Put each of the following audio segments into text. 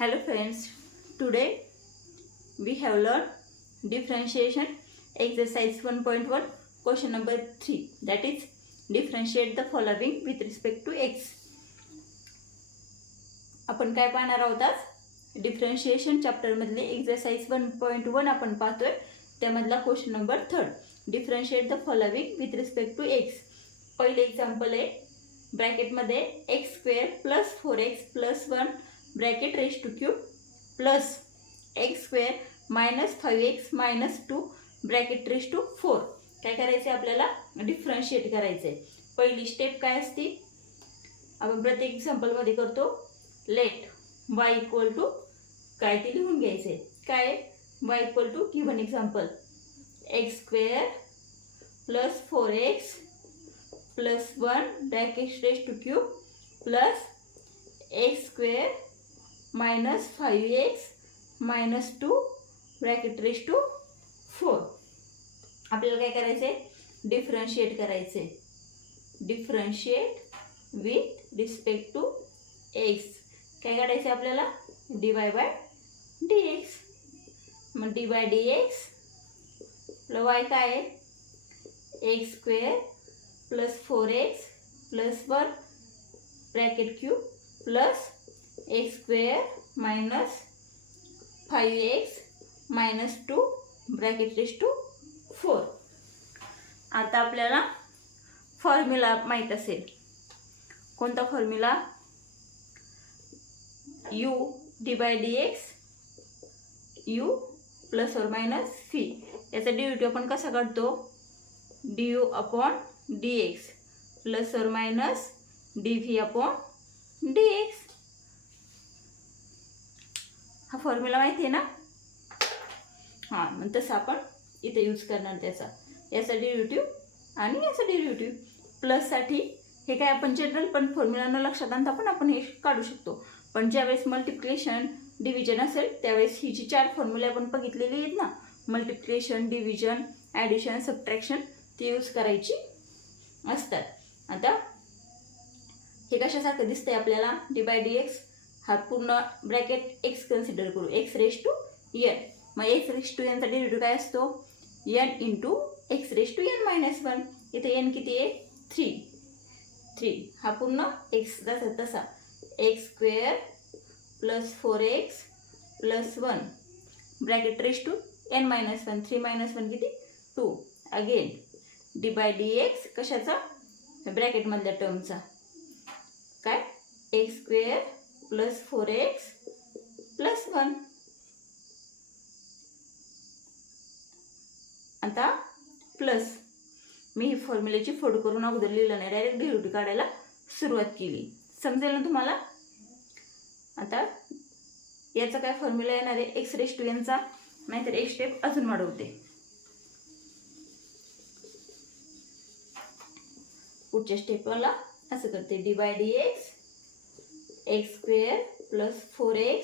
Hello friends, today we have learned differentiation exercise 1.1 question number 3, that is differentiate the following with respect to x. आपण काय पाहणार आहोत आज differentiation chapter मधले exercise 1.1 आपण पाहतोय त्यामधला question number 3 differentiate the following with respect to x. पहिले एक्झाम्पल आहे ब्रॅकेट मध्ये x² + 4x + 1 bracket raise to cube plus x² - 5x - 2 bracket raise to 4. काय करायचे आपल्याला डिफरन्शिएट करायचे. पहिली स्टेप काय असते आपण प्रत्येक एक्झाम्पल मध्ये करतो. लेट y = काय ते लिहून घ्यायचे. काय y = given example x² + 4x + 1 bracket raise to cube plus x² - 5x - 2 bracket raise to 4. आपल्याला काय करायचे डिफरन्शिएट करायचे. Differentiate with respect to x. काय करायचे आपल्याला dy/dx. मग dy/dx y काय आहे x² + 4x + 1 bracket cube plus x² - 5x - 2 bracket raise to 4. आता आपल्याला फॉर्म्युला माहित असेल. कोणता formula u d/dx u ± c. याचा डेरिव्हेटिव्ह आपण कसा काढतो du/dx ± dv/dx. हा फॉर्म्युला माहिती आहे ना. हां मग तसं आपण इथे यूज करणार त्याचा याचा डेरिव्हेटिव्ह आणि याचा डेरिव्हेटिव्ह. प्लससाठी हे काय आपण जनरल पण फॉर्म्युला लक्षात आणता पण आपण हे काढू शकतो. पण ज्यावेळेस मल्टिप्लिकेशन डिव्हिजन असेल त्यावेळेस ही जी 4 फॉर्म्युले आपण बघितलेली आहेत ना मल्टिप्लिकेशन डिव्हिजन ॲडिशन सबट्रॅक्शन ती यूज करायची असतात. आता हे कशासारखं दिसतंय आपल्याला dy/dx हा पूर्ण ब्रॅकेट x कन्सिडर करू x⁻n. मग x⁻n चा डेरिव्हेटिव्ह काय असतो n × x⁻n - 1. इथे n किती आहे 3. हा पूर्ण x जसा तसा x² + 4x + 1 bracket raise to n - 1. 3 - 1 किती 2. अगेन dy/dx कशाचा ब्रॅकेट मधल्या टर्मचा काय x² + 4x + 1. आता प्लस मी ही फॉर्म्युलेची फोटो करून अगोदर लिहिलं नाही डायरेक्ट डेरिव्हेटिव्ह काढायला सुरुवात केली. समजेल ना तुम्हाला. आता याचा काय फॉर्म्युला येणार आहे x⁻n चा. नाहीतर एक स्टेप अजून वाढवते. पुढच्या स्टेपला असं करते dy/dx x² + 4x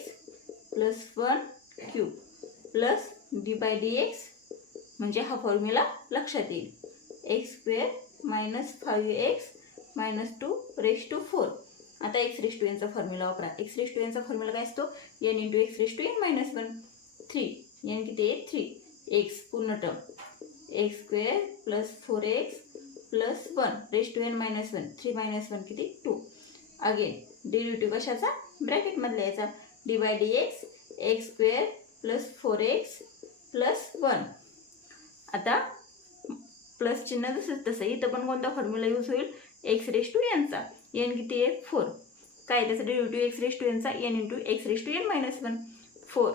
+ 1 cube plus dy/dx म्हणजे हा फॉर्म्युला लक्षात येईल x² - 5x - 2 रेज टू 4. आता x⁻n चा फॉर्म्युला वापरा. x⁻n चा फॉर्म्युला काय असतो n × x⁻n - 1. 3 n किती आहे 3 x पूर्ण term x² + 4x + 1 raise to n - 1. 3 - 1 किती 2. अगेन डेरिव्हेटिव्ह कशाचा ब्रॅकेट मधला याचा dy/dx x² + 4x + 1. आता प्लस चिन्ह तसं इथं पण कोणता फॉर्म्युला यूज होईल x⁻n चा. n किती आहे 4. काय त्याचा डेरिव्हेटिव्ह x⁻n चा n × x⁻n - 4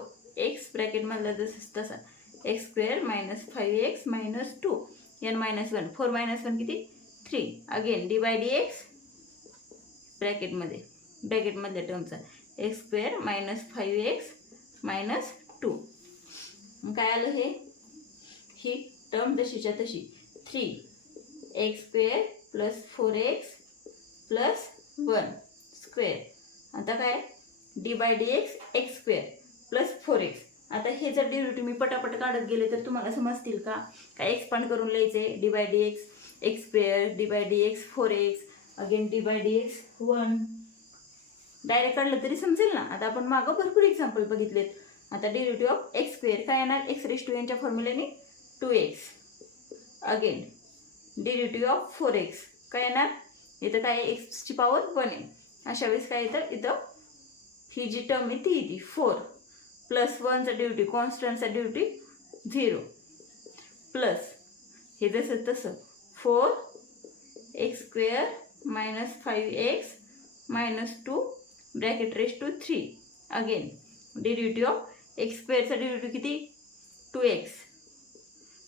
x ब्रॅकेट मधला तसा x² - 5x - 2 n - 1. 4 - 1 किती 3. अगेन dy/dx ब्रॅकेट मधल्या टर्मचा x² - 5x - 2. काय आलं हे ही टर्म जशीच्या तशी 3x² + 4x + 1 स्क्वेअर. आता काय dy/dx x² + 4x. आता हे जर डेरिव्हेटिव्ह मी पटापट काढत गेले तर तुम्हाला समजतील का. काय एक्सपांड करून लिहायचे dy/dx x² dy/dx 4x again dy/dx 1 direct काढलं तरी समजेल ना. आता आपण मागं भरपूर एक्झाम्पल बघितलेत. आता डेरिव्हेटिव्ह ऑफ एक्स स्क्वेअर काय येणार, एक्स रेज टू एनच्या फॉर्म्युल्याने 2x. Again derivative of 4x काय येणार, इथं काय एक्सची पॉवर 1 आहे. अशा वेळेस काय येतं, इथं ही जी टर्म आहे ती येते 4 प्लस 1चा डेरिव्हेटिव्ह, कॉन्स्टंटचा डेरिव्हेटिव्ह 0 प्लस हे जसं तसं 4x square minus 5x minus 2 bracket raise to 3. Again derivative of x स्क्वेअरचा डेरिव्हेटिव्ह किती 2x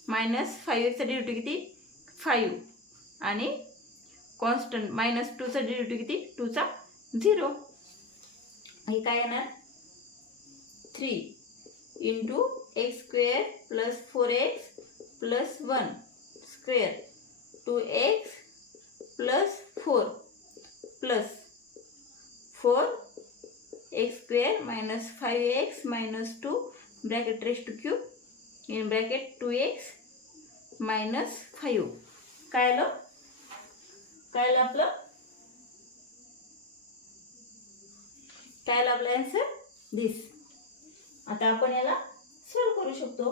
मायनस 5xचा डेरिव्हेटिव्ह किती 5 आणि कॉन्स्टंट मायनस 2चा डेरिव्हेटिव्ह किती 2चा 0. हे काय येणार 3 into x square plus 4x plus 1 square 2x plus 4 plus 4x square minus 5x minus 2 bracket raise to cube in bracket 2x minus 5. काय आलं, काय आलं आपलं, काय आलं आपलं आन्सर दिस. आता आपण याला सॉल्व करू शकतो.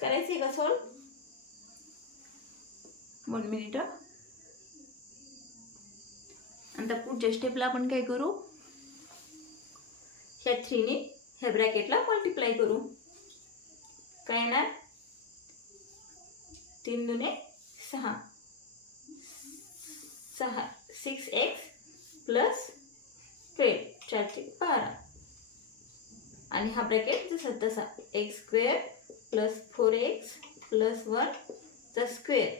करायचं आहे का सॉल्व, 1 मिनिट. आता पुढच्या स्टेपला आपण काय करू, ह्या 3ने ह्या ब्रॅकेटला मल्टिप्लाय करू. काय येणार 3 दुने 6 6x प्लस 12 4 12 आणि हा ब्रॅकेट जसा तसा x square plus 4x plus 1 चा स्क्वेअर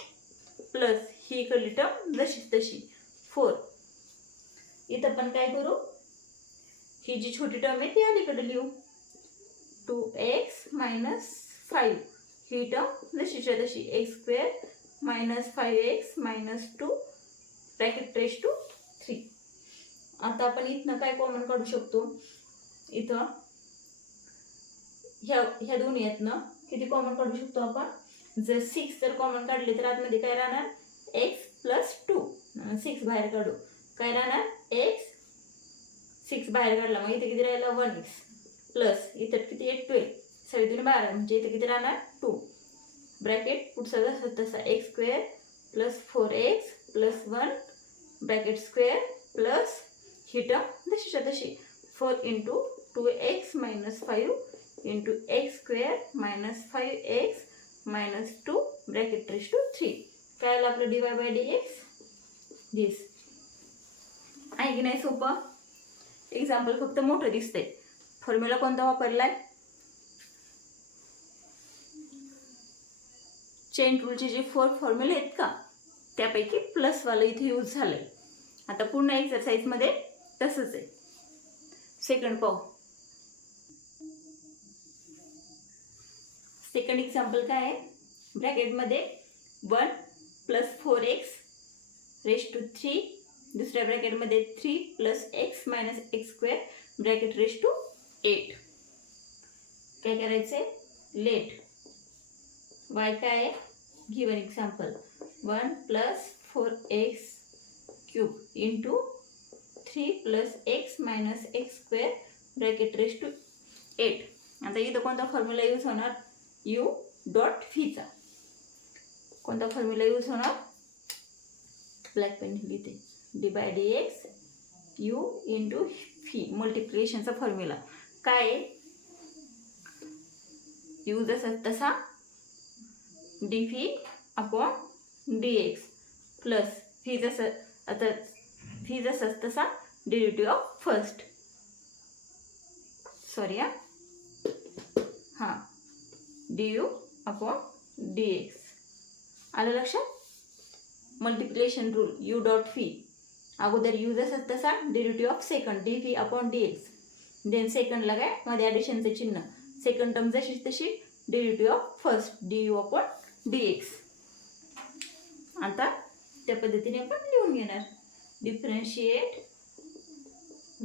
प्लस ही इकडली टर्म जशीच तशी 4. इथं पण काय करू, ही जी छोटी टर्म आहे ती अलीकडे लिहू 2x मायनस 5. ही टर्म जशीच्या तशी x square minus 5x minus 2 bracket raise to 3. आता आपण इथनं काय कॉमन काढू शकतो, इथं ह्या दोन्ही यातनं किती कॉमन काढू शकतो आपण, जर 6 जर कॉमन काढले तर आतमध्ये काय राहणार x प्लस 2. 6 बाहेर काढू, काय राहणार x, 6 बाहेर काढला मग इथे किती राहिला 1x प्लस इथं किती आहे 12 7 12 म्हणजे इथे किती राहणार 2 ब्रॅकेट पुढचा जसा तसा x square plus 4x plus 1 bracket square plus ही टर्म जशीच्या तशी 4 into 2x minus 5 into x square minus 5x minus 2 bracket raise to 3. काय आलं आपलं dy बाय dx दिस. आहे की नाही सोपं. एक्झाम्पल फक्त मोठं दिसतंय. फॉर्म्युला कोणता वापरलाय, चेन रूलचे जे 4 फॉर्म्युले आहेत का त्यापैकी प्लसवालं इथे यूज झालंय. आता पूर्ण एक्सरसाइजमध्ये तसंच आहे. सेकंड पाहू. सेकंड एक्झाम्पल काय आहे, ब्रॅकेटमध्ये 1 प्लस 4x रेज टू 3 दुसऱ्या ब्रॅकेटमध्ये 3 plus x minus x square bracket raise to 8. काय करायचंय, लेट y काय आहे given example 1 plus 4x cube into 3 plus x minus x square bracket raise to 8. आता इथं कोणता फॉर्म्युला यूज होणार, u डॉट फीचा. कोणता फॉर्म्युला यूज होणार, ब्लॅक पेन लिहिते d by d x u into phi मल्टिप्लिकेशनचा फॉर्म्युला. काय यू जसा तसा d phi upon d x plus phi जसं आता फी जसा तसा डेरिव्हेटिव्ह ऑफ फर्स्ट सॉरी हां d u upon d x. आलं लक्षात. Multiplication rule u dot phi अगोदर यू जसा तसा derivative of second d phi upon d x then सेकंडला काय मध्ये ॲडिशनचं चिन्ह सेकंड टर्म जशी तशी derivative of first d u upon d x. आता त्या पद्धतीने आपण लिहून घेणार differentiate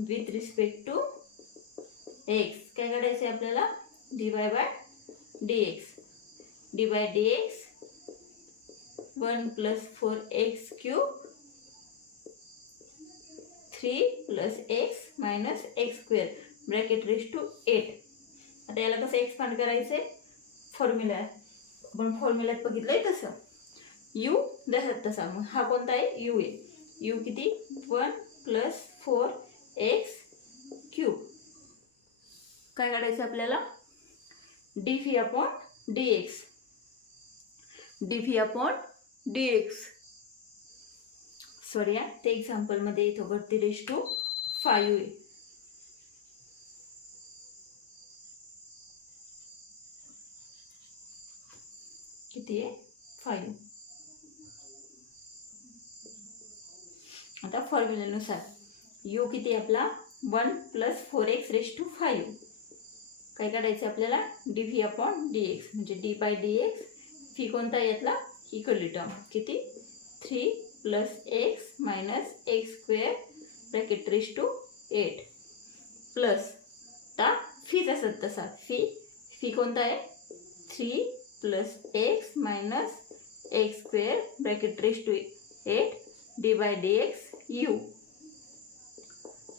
with respect to x. काय काढायचं आहे आपल्याला d y by d x. D by d x 1 plus 4x cube 3 plus x minus x square bracket raise to 8. आता याला कसं एक्सपांड करायचं आहे, फॉर्म्युला आपण फॉर्म्युल्यात बघितलंय तसं यू जसा तसा. मग हा कोणता आहे, यू आहे. यू किती 1 प्लस 4x क्यूब. काय काढायचं आपल्याला, d v upon d x. D v upon d x. Sorry ते एक्झाम्पलमध्ये इथं वरती रेस टू 5 आहे. किती आहे 5. आता फॉर्म्युल्यानुसार यू किती आपला 1 प्लस 4x रेस टू 5. काय काढायचं आपल्याला, d v upon d x म्हणजे d by d x. Phi कोणता आहे यातला, इक्वली टर्म किती 3 plus x minus x square bracket raise to 8 plus आता फी जसं तसा फी कोणता आहे 3 plus x minus x square bracket raise to 8 d by d x u.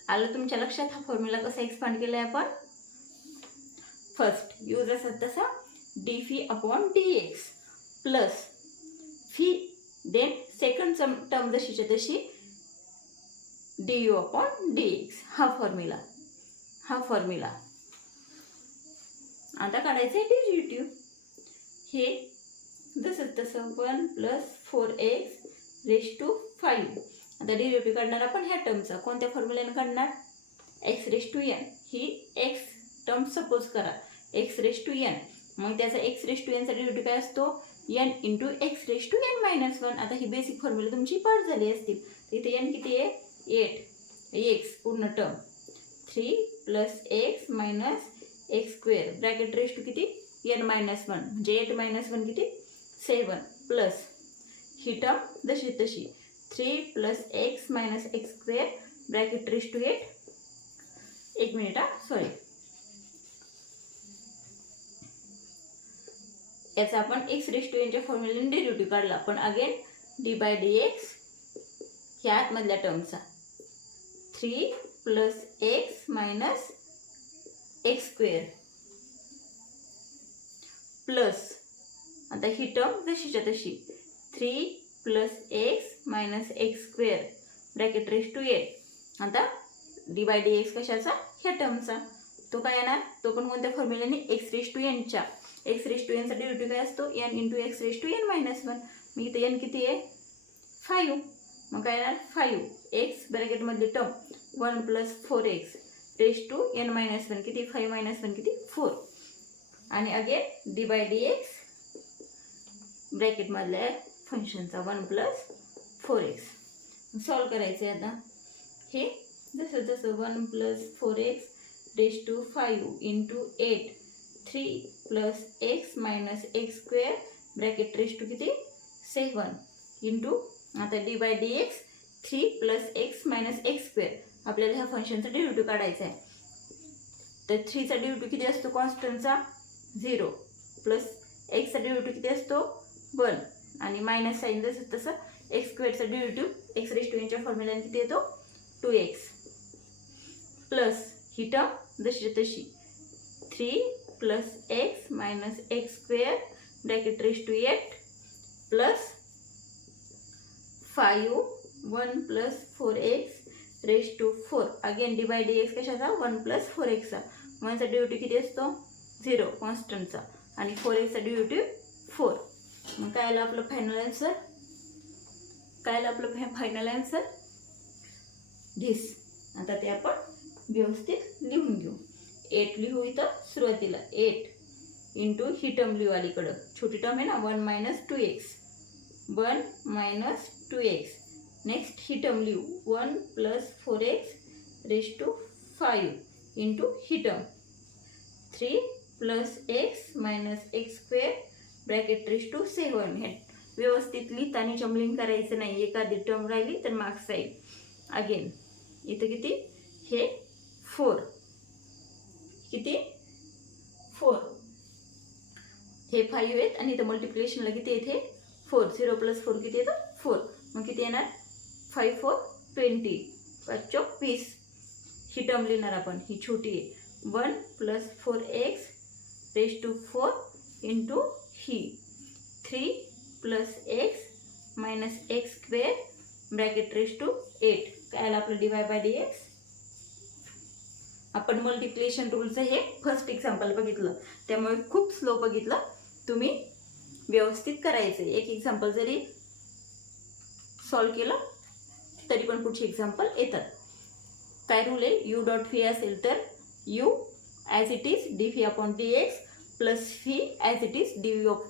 आलं तुमच्या लक्षात हा फॉर्म्युला कसा एक्सपांड केला आहे आपण. फर्स्ट यू जसं तसा d phi upon d x plus phi, then second term जशीच्या तशी d u upon d x. हा फॉर्म्युला. आता काढायचं आहे डेरिव्हेटिव्ह. हे जसं तसं 1 प्लस 4x रेस टू 5. आता डेरिव्हेटिव्ह काढणार आपण ह्या टर्मचा. कोणत्या फॉर्म्युल्याने काढणार, एक्स रेस टू एन. ही एक्स टर्म सपोज करा एक्स रेस टू एन. मग त्याचा एक्स रेस टू एनचा डेरिव्हेटिव्ह काय असतो, n into x raise to n minus 1. आता ही बेसिक फॉर्म्युला तुमची पाठ झाली असतील. तर इथे एन किती आहे 8 एक्स पूर्ण term 3 plus x minus x square bracket raise to किती एन मायनस 1 म्हणजे 8 मायनस 1 किती 7 प्लस ही टर्म जशी तशी 3 plus x minus x square bracket raise to 8. एक मिनिट सॉरी, याचा आपण एक्स रेस टू एनच्या फॉर्म्युल्याने डेरिव्हेटिव्ह काढला. पण again d by d x ह्या आतमधल्या टर्मचा 3 plus x minus x square plus आता ही टर्म जशीच्या तशी 3 plus x minus x square bracket raise to 8. आता डी बाय डी एक्स कशाचा, ह्या टर्मचा. तो काय येणार, तो पण कोणत्या फॉर्म्युल्याने एक्स रेस टू एनच्या. एक्स रेस टू एनचा डेरिव्हेटिव्ह काय असतो n into x raise to n minus 1. मग इथे एन किती आहे 5. मग काय येणार 5 एक्स ब्रॅकेटमधली term 1 plus 4x raise to n minus 1 किती 5 मायनस 1 किती 4. आणि again d by d x ब्रॅकेटमधल्या फंक्शनचा 1 प्लस 4x. सॉल्व करायचं आहे आता. हे जसं जसं 1 plus 4x raise to 5 into 8 3 plus x minus x square bracket raise to किती 7 इंटू आता d by d x 3 plus x minus x square. आपल्याला ह्या फंक्शनचा डेरिव्हेटिव्ह काढायचा आहे. तर 3चा डेरिव्हेटिव्ह किती असतो कॉन्स्टंटचा 0 प्लस एक्सचा डेरिव्हेटिव्ह किती असतो 1 आणि मायनस साईन जसं तसं एक्स स्क्वेअरचा डेरिव्हेटिव्ह एक्स रेस टू एनच्या फॉर्म्युल्याने किती येतो 2x प्लस ही टर्म जशी तशी 3 plus x minus x square bracket raise to 8 plus 5 1 plus 4x raise to 4. Again d by d x कशाचा 1 प्लस 4xचा. मगचा डेरिव्हेटिव्ह किती असतो 0 कॉन्स्टंटचा आणि 4xचा डेरिव्हेटिव्ह 4. मग काय आलं आपलं फायनल आन्सर धिस. आता ते आपण व्यवस्थित लिहून घेऊ. 8 लिहू इथं सुरुवातीला 8 इंटू ही टर्म लिहू अलीकडं छोटी टर्म आहे ना 1 मायनस 2x. नेक्स्ट ही टर्म लिहू 1 plus 4x raise to 5 into ही term 3 plus x minus x square bracket raise to 7. हे व्यवस्थित लिहिताना जम्बलिंग करायचं नाही. एखादी टर्म राहिली तर मार्क्स जाईल. अगेन इथं किती हे 4 किती 4 हे 5 आहेत आणि इथं मल्टिप्लिकेशनला किती येते 4. 0 प्लस 4 किती येतं 4. मग किती येणार 5 4 20 5 चौक 20. ही टर्म लिहिणार आपण, ही छोटी आहे. 1 + 4x रेज टू 4 इंटू ही 3 + x minus x square bracket raise to 8. काय आलं आपलं dy/dx. आपण मल्टिप्लिकेशन रूलचं हे फर्स्ट एक्झाम्पल बघितलं, त्यामुळे खूप स्लो बघितलं. तुम्ही व्यवस्थित करायचं. एक एक्झाम्पल जरी सॉल्व केलं तरी पण पुढचे एक्झाम्पल येतात. काय रूल आहे, यू डॉट फी असेल तर u as it is dφ/dx plus phi as it is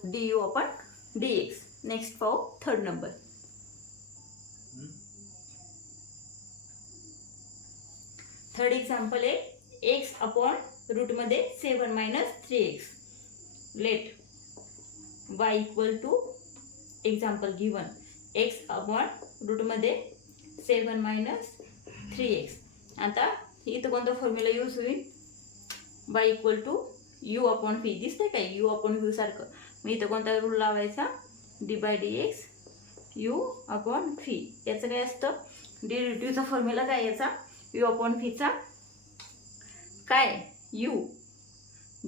du/dx. Next पाहू थर्ड नंबर. थर्ड एक्झाम्पल आहे x/रूटमध्ये 7 - 3x. लेट y = एक्झाम्पल गिवन x/रूटमध्ये 7 - 3x. आता इथं कोणता फॉर्म्युला यूज होईल, y = u/v. दिसतंय काय, u/v सारखं. मग इथं कोणता रूल लावायचा, d/dx u/v. याचं काय असतं, डेरिव्हेटिव्हचा फॉर्म्युला काय याचा, u/vचा काय u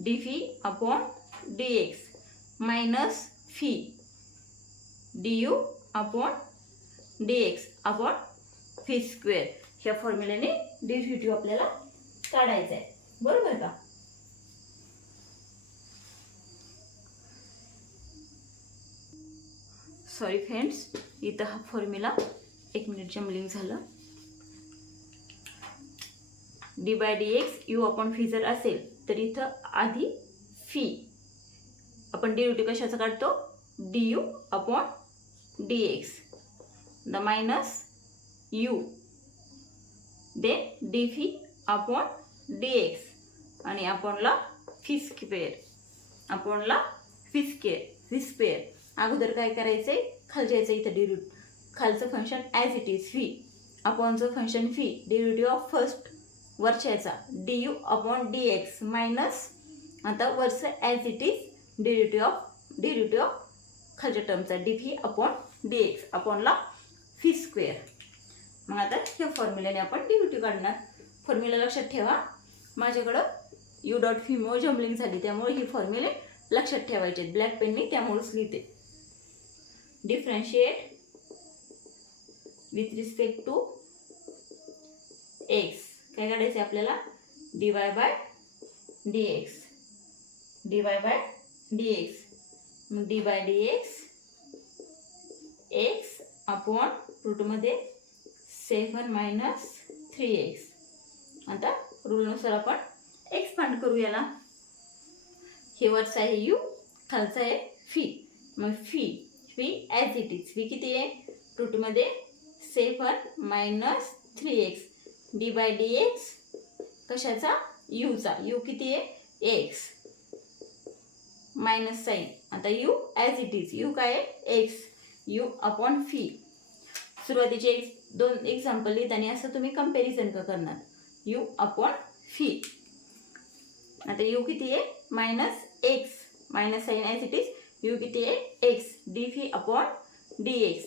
dφ/dx minus fee du/dx/v². ह्या फॉर्म्युल्याने डेरिव्हेटिव्ह आपल्याला काढायचा आहे, बरोबर का. सॉरी फ्रेंड्स, इथं हा फॉर्म्युला 1 मिनिट जम्बलिंग झालं. d/dx u/v जर असेल तर इथं आधी फी, आपण डेरिव्हेटिव्ह कशाचा काढतो, du/dx the minus u then dφ/dx आणि आपणला v². अगोदर काय करायचंय, खालच्याचं इथं डेरिव्हेटिव्ह, खालचं function as it is v अपॉनचं function v, derivative of first वरच्याचा du/dx मायनस आता वरचं as it is derivative of खालच्या टर्मचा dφ/dx अपॉनला v². मग आता ह्या फॉर्म्युल्याने आपण डेरिव्हेटिव्ह काढणार. फॉर्म्युला लक्षात ठेवा, माझ्याकडं u.v जम्बलिंग झाली, त्यामुळे ही फॉर्म्युले लक्षात ठेवायचे आहेत ब्लॅक पेनने, त्यामुळेच लिहिते. Differentiate with respect to x. काय काढायचं आपल्याला, dy/dx. मग dy/dx x/रूटमध्ये 7 - 3x. आता रूलनुसार आपण एक्सपांड करू याला. हे वरचं आहे u, खालचं आहे फी. मग fee as it is, fee किती आहे, रूटमध्ये 7 - 3x d/dx कशाचा, यूचा, u किती आहे x मायनस साईन. आता u as it is, u काय आहे x, u/v. सुरुवातीचे 2 एक्झाम्पल लिहिताना असं तुम्ही कंपॅरिझन करणार, u/v. आता u किती आहे -x minus sign as it is, u किती आहे x dφ/dx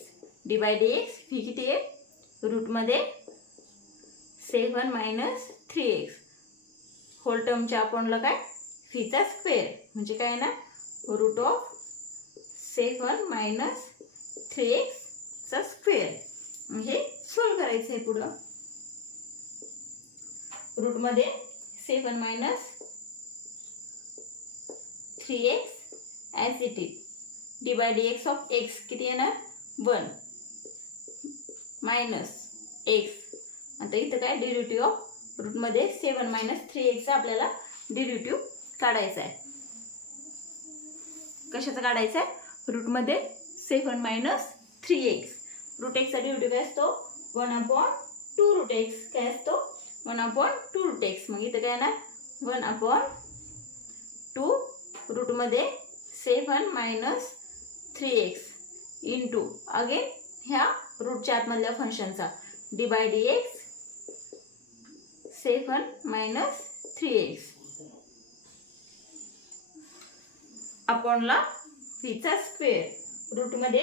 d/dx v किती आहे रूटमध्ये 7 - 3x. होल टर्मच्या आपणला काय, फीचा स्क्वेअर म्हणजे काय ना, रूट ऑफ 7 - 3x चा स्क्वेअर. हे सोल्व करायचं आहे पुढं. रूटमध्ये 7 - 3x as it is d/dx of x किती येणार 1 मायनस x. आता इथं काय, डेरिव्हेटिव्ह ऑफ रूटमध्ये 7 - 3x चा आपल्याला डेरिव्हेटिव्ह काढायचा आहे. कशाचा काढायचा आहे, रूटमध्ये 7 - 3x. रूट x चा डेरिव्हेटिव्ह काय असतो, 1/2 रूट x. काय असतो, 1/2 रूट x. मग इथं काय ना, 1/2 रूटमध्ये 7 - 3x इंटू अगेन ह्या रूटच्या आतमधल्या फंक्शनचा d/dx 7 - 3x अपॉनला v चा स्क्वेअर. रूटमध्ये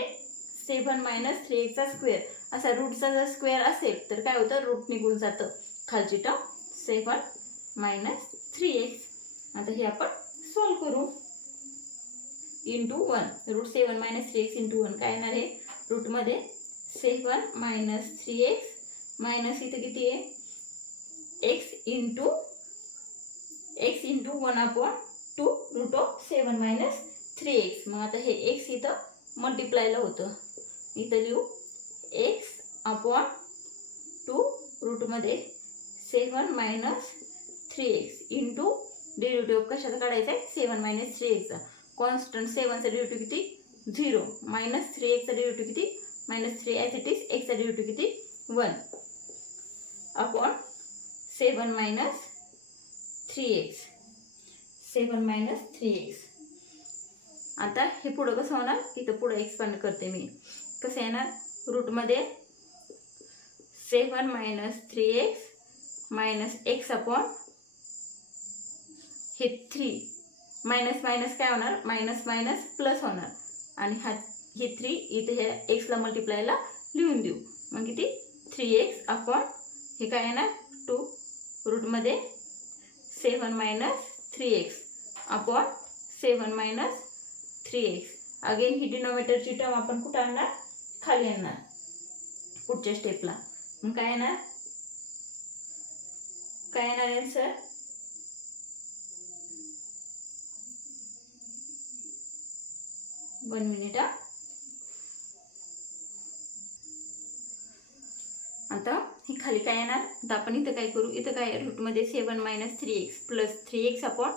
7 - 3x चा स्क्वेअर असा रूटचा जर स्क्वेअर असेल तर काय होतं, रूट निघून जातं, खालची टर्म 7 मायनस 3x. आता हे आपण सॉल्व करू. Into 1 route 7 minus 3x into 1 काय येणार आहे, रूटमध्ये 7 मायनस 3x मायनस इथं किती आहे x into 1 upon 2 root of 7 minus 3x. मग आता हे x इथं मल्टिप्लायला होतं, इथं लिहू x अपॉन 2 रूटमध्ये 7 मायनस 3x इंटू डेरिव्हेटिव्ह कशाचा काढायचा आहे, 7 मायनस 3xचा. कॉन्स्टंट 7चा डेरिव्हेटिव्ह किती 0, मायनस 3xचा डेरिव्हेटिव्ह किती मायनस 3 ॲज इट इज, xचा डेरिव्हेटिव्ह किती 1 upon 7 minus 3x, 7 minus 3x. आता हे पुढं कसं होणार, इथं पुढं एक्सपांड करते मी, कसं येणार, रूटमध्ये 7 minus 3x minus x upon हे 3 मायनस मायनस काय होणार, मायनस मायनस प्लस होणार, आणि हे 3 इथे ह्या एक्सला मल्टिप्लायला लिहून देऊ. मग किती 3x अपॉन हे काय येणार 2 रूटमध्ये 7 minus 3x upon 7 minus 3x. Again ही डिनोमिनेटरची टर्म आपण कुठं आणणार, खाली आणणार पुढच्या स्टेपला. मग काय येणार आन्सर, वन मिनिट. आता हे खाली काय येणार, आता आपण इथं काय करू, इथं काय रूटमध्ये 7 minus 3x plus 3x upon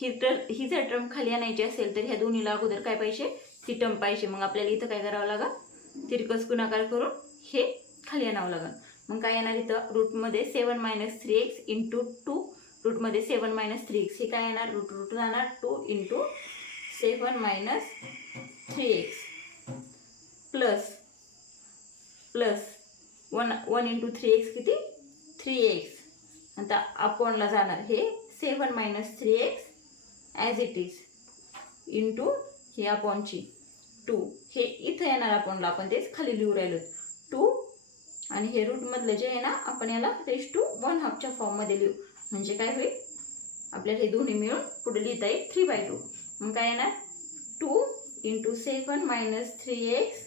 ही जर टर्म खाली आणायची असेल तर ह्या दोन्हीला अगोदर काय पाहिजे, ती टर्म पाहिजे. मग आपल्याला इथं काय करावं लागेल, तिरकस गुणाकार करून हे खाली आणावं लागेल. मग काय येणार, इथं रूटमध्ये 7 मायनस 3x इंटू 2 रूटमध्ये 7 मायनस 3x, हे काय येणार, रूट जाणार 2 into 7 minus 3x plus 1 into 3x किती 3x. आता अपॉनला जाणार हे 7 minus 3x as it is into हे अपॉनची 2, हे इथं येणार अपॉनला, आपण तेच खाली लिहू राहिलो 2, आणि हे रूटमधलं जे आहे ना आपण याला रेश टू 1/2च्या फॉर्ममध्ये लिहू. म्हणजे काय होईल, आपल्याला हे दोन्ही मिळून पुढे लिहिता येईल 3/2. मग काय येणार 2 into 7 minus 3x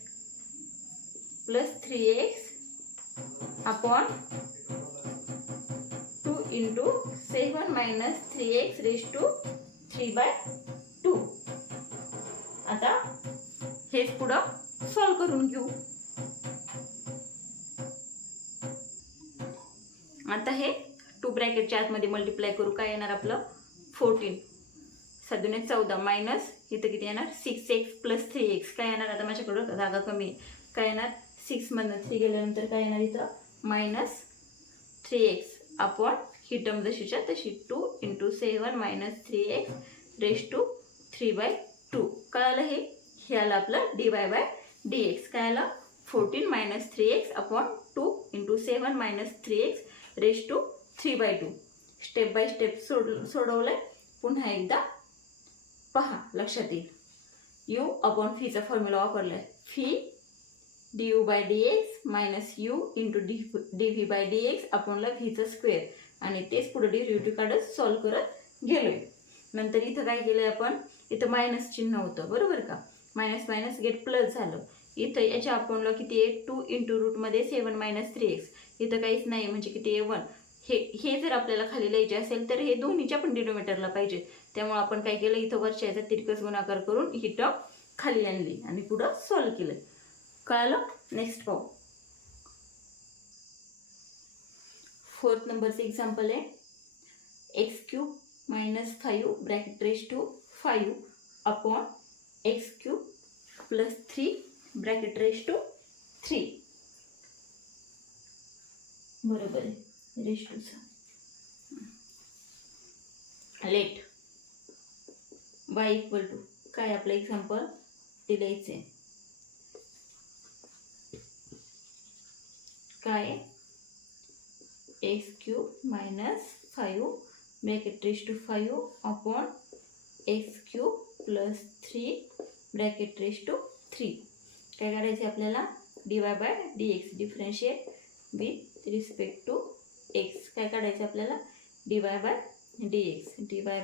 plus 3x upon 2 into 7 minus 3x raise to 3/2. आता हेच पुढं सॉल्व करून घेऊ. आता हे 2 ब्रॅकेटच्या आतमध्ये मल्टिप्लाय करू, काय येणार आपलं 14 7 14 मायनस इथं किती येणार 6x प्लस 3x. काय येणार, आता माझ्याकडं जागा कमी आहे, काय येणार 6 मधनं 3 गेल्यानंतर काय येणार इथं मायनस 3x अपॉन ही टर्म जशीच्या तशी 2 into 7 minus 3x raise to 3/2. कळालं, हे आलं आपलं dy/dx. काय आलं 14 minus 3x upon 2 into 7 minus 3x raise to 3/2. Step by step सोडवलंय, पुन्हा एकदा पहा, लक्षात येईल. u अपॉन फीचा फॉर्म्युला वापरलाय, phi du/dx minus u into dv/dx अपॉनला व्हीचा स्क्वेअर, आणि तेच पुढे डेरिव्हेटिव्ह काढत सॉल्व करत गेलोय. नंतर इथं काय केलंय आपण, इथं मायनस चिन्ह होतं बरोबर का, मायनस मायनस गेट प्लस झालं. इथं याच्या अपॉनला किती आहे 2 इंटू रूटमध्ये 7 मायनस 3x, इथं काहीच नाही म्हणजे किती आहे 1. हे जर आपल्याला खाली लिहायचे असेल तर हे दोन्हीच्या पण डिनोमिनेटरला पाहिजे, त्यामुळे आपण काय केलं इथं वरच्या याचा तिरकस गुणाकार करून ही टर्म खाली आणली आणि पुढं सॉल्व केलं. कळालं. नेक्स्ट पाहू. 4th नंबरचं एक्झाम्पल आहे x³ minus 5 bracket raise to 5 upon x³ plus 3 bracket raise to 3 बरोबर आहे रेश टूचा. लेट y इक्वल टू काय आपलं एक्झाम्पल ते लिहायचं आहे, काय x³ minus 5 bracket raise to 5 upon x³ plus 3 bracket raise to 3. काय करायचे आपल्याला dy by dx, differentiate with respect to x. काय काढायचं आपल्याला? dy by dx, dy by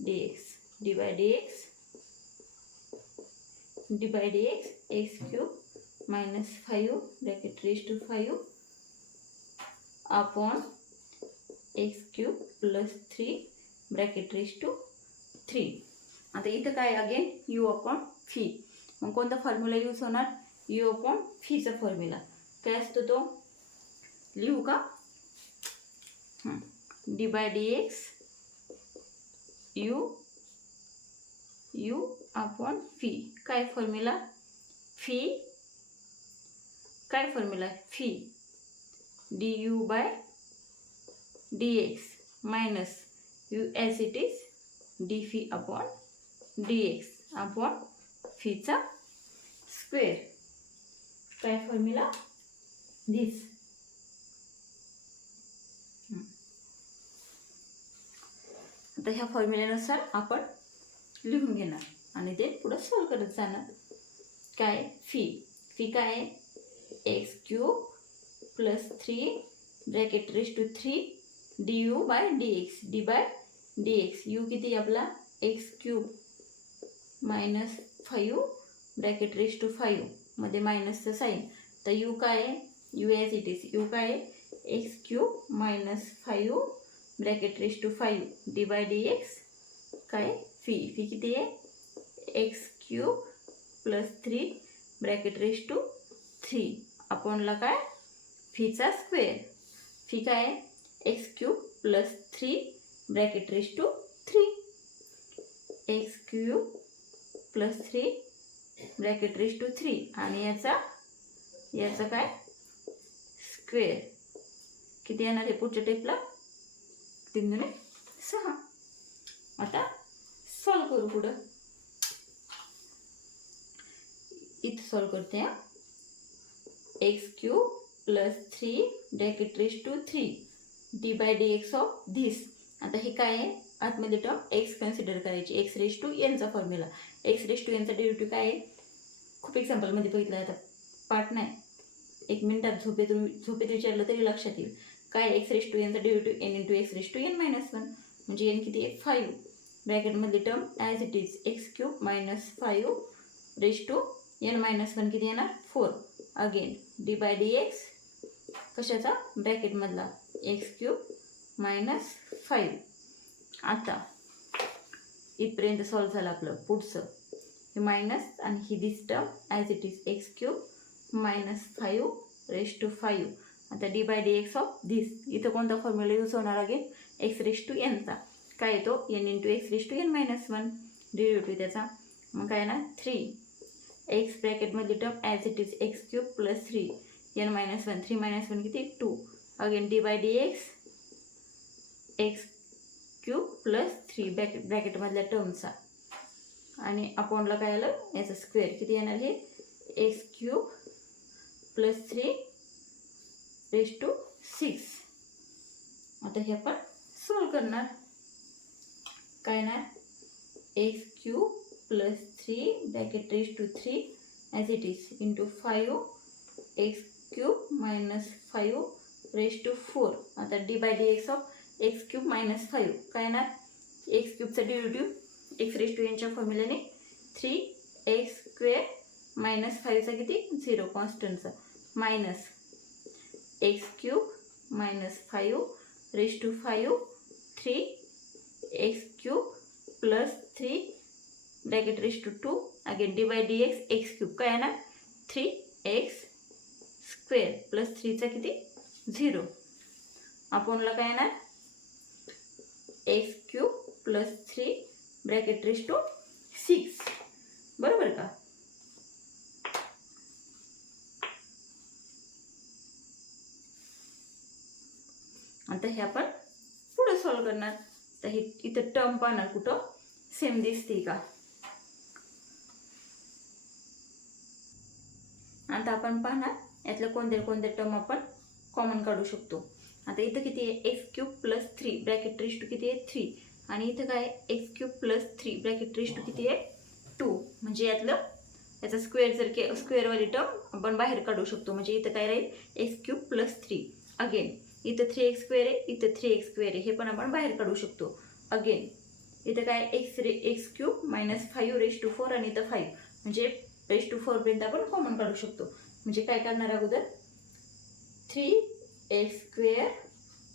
dx, dy dx, dy dx x cube minus 5 bracket raise to 5 upon x cube plus 3 bracket raise to 3. आता इथं काय again you upon phi. मग कोणता formula use होणार? U upon फीचा formula काय असतो तो? लिहू का? D by d x u upon phi. काय फॉर्म्युला? फी. काय formula? Phi d u by d x minus u as it is d phi upon d x upon फीचा स्क्वेअर. काय फॉर्म्युला? दिस. आता ह्या फॉर्म्युल्यानुसार आपण लिहून घेणार आणि ते पुढे सॉल्व करत जाणार. काय? फी काय आहे? X cube plus 3 bracket raise to 3 d u by d x, d by d x. U किती आपला? X cube minus 5 bracket raise to 5 मध्ये मायनसचं साईन. तर यू काय आहे? U as it is. U काय आहे? X cube minus 5 bracket raise to 5 d by d x. काय? फी किती आहे? X cube plus 3 bracket raise to 3 अपॉनला काय? फीचा स्क्वेअर. फी काय आहे? X cube plus 3 bracket raise to 3. X cube plus 3 bracket raise to 3 आणि याचा काय? स्क्वेअर. किती येणार आहे पुढच्या टेपला? 3 दुणे 6. आता सॉल्व करू पुढं. इथं सॉल्व करते. X cube plus 3 bracket raise to 3 d by d x of this. आता हे काय आहे? आतमध्ये टर्म एक्स कन्सिडर करायची. एक्स रेज टू एनचा फॉर्म्युला. एक्स रेज टू एनचा डेरिव्हेटिव्ह काय आहे? खूप एक्झाम्पलमध्ये बघितलं आहे. आता पार्ट नाही, 1 मिनिटात झोपेत विचारलं तरी लक्षात येईल. काय? एक्स रेज टू एनचा derivative n into x raise to n minus 1 म्हणजे एन किती आहे? 5 ब्रॅकेटमध्ये term as it is x cube minus 5 raise to n minus 1 किती येणार? 4. Again d by d x कशाचा? ब्रॅकेटमधला एक्स क्यूब मायनस 5. आता इथपर्यंत सॉल्व झालं आपलं. पुढचं हे मायनस आणि ही this term as it is x cube minus 5 raise to 5. आता d by d x of this. इथं कोणता फॉर्म्युला यूज होणार? अगेन एक्स रेज टू एनचा. काय येतो? N into x raise to n minus 1 derivative त्याचा. मग काय ना? 3 एक्स ब्रॅकेटमध्ये term as it is x cube plus 3 n minus 1. 3 minus 1 किती? 2. Again d by d x cube plus 3 ब्रॅकेटमधल्या टर्मचा आणि अपॉनला काय आलं? याचं स्क्वेअर. किती येणार हे? X cube plus 3 raise to 6. आता हे आपण सॉल्व करणार. काय ना? X cube plus 3 bracket raise to 3 as it is into 5 x cube minus 5 raise to 4. आता d by d x of x cube minus 5 काय ना? एक्स क्यूबचा डेरिव्हेटिव्ह एक्स रेज टू एनच्या फॉर्म्युल्याने 3 एक्स स्क्वेअर मायनस 5चा किती? 0 कॉन्स्टंटचा minus x cube minus 5 raise to 5 3 x cube plus 3 bracket raise to 2 again d by d x cube काय येणार? 3 x square plus 3चा किती? 0 अपॉनला काय येणार? X cube plus 3 bracket raise to 6. बरोबर का? आता हे आपण पुढे सॉल्व करणार. तर हे इथं टर्म पाहणार कुठं सेम दिसते का? आता आपण पाहणार यातलं कोणते टर्म आपण कॉमन काढू शकतो. आता इथं किती आहे? X cube plus 3 bracket raise to किती आहे? 3 आणि इथं काय? X cube plus 3 bracket raise to किती आहे? 2 म्हणजे यातलं याचा स्क्वेअर जर के स्क्वेअरवाली टर्म आपण बाहेर काढू शकतो. म्हणजे इथं काय राहील एक्स क्यूब प्लस 3. अगेन इथं 3x स्क्वेअर आहे, इथं 3x स्क्वेअर आहे, हे पण आपण बाहेर काढू शकतो. अगेन इथं काय एक्स क्यूब मायनस 5 आणि इथं 5 म्हणजे रेज टू 4 पर्यंत आपण कॉमन काढू शकतो. म्हणजे काय करणार अगोदर 3x स्क्वेअर,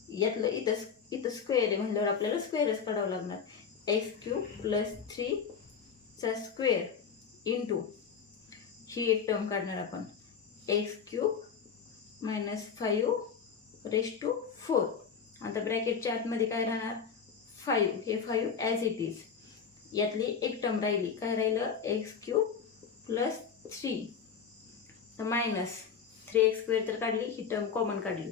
यातलं इथं स्क्वेअर आहे म्हणल्यावर आपल्याला स्क्वेअरच काढावं लागणार. एक्स क्यूब प्लस 3चा स्क्वेअर इंटू ही एक टर्म काढणार आपण एक्स क्यूब मायनस 5 आता ब्रॅकेटच्या आतमध्ये काय राहणार 5, हे 5 ॲज इट इज. यातली एक टर्म राहिली, काय राहिलं एक्स क्यूब प्लस 3 तर मायनस 3x स्क्वेअर तर काढली, ही टर्म कॉमन काढली,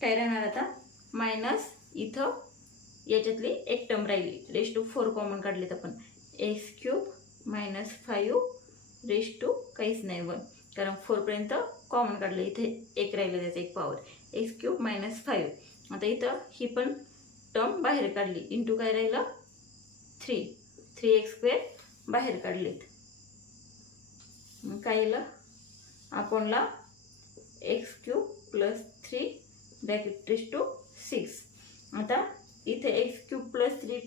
काय राहणार आता मायनस इथं याच्यातली एक टर्म राहिली रेज टू 4 कॉमन काढलेत आपण x cube minus 5 raise to काहीच नाही 1 कारण 4 पर्यंत कॉमन काढलं, इथे एक राहिलं त्याचा एक पॉवर एक्स क्यूब मायनस 5. आता इथं ही पण टर्म बाहेर काढली इंटू काय राहिलं 3x स्क्वेअर बाहेर काढलेत. मग काय येलं आपणला x cube plus 3 bracket raise to 6. आता इथे x cube plus 3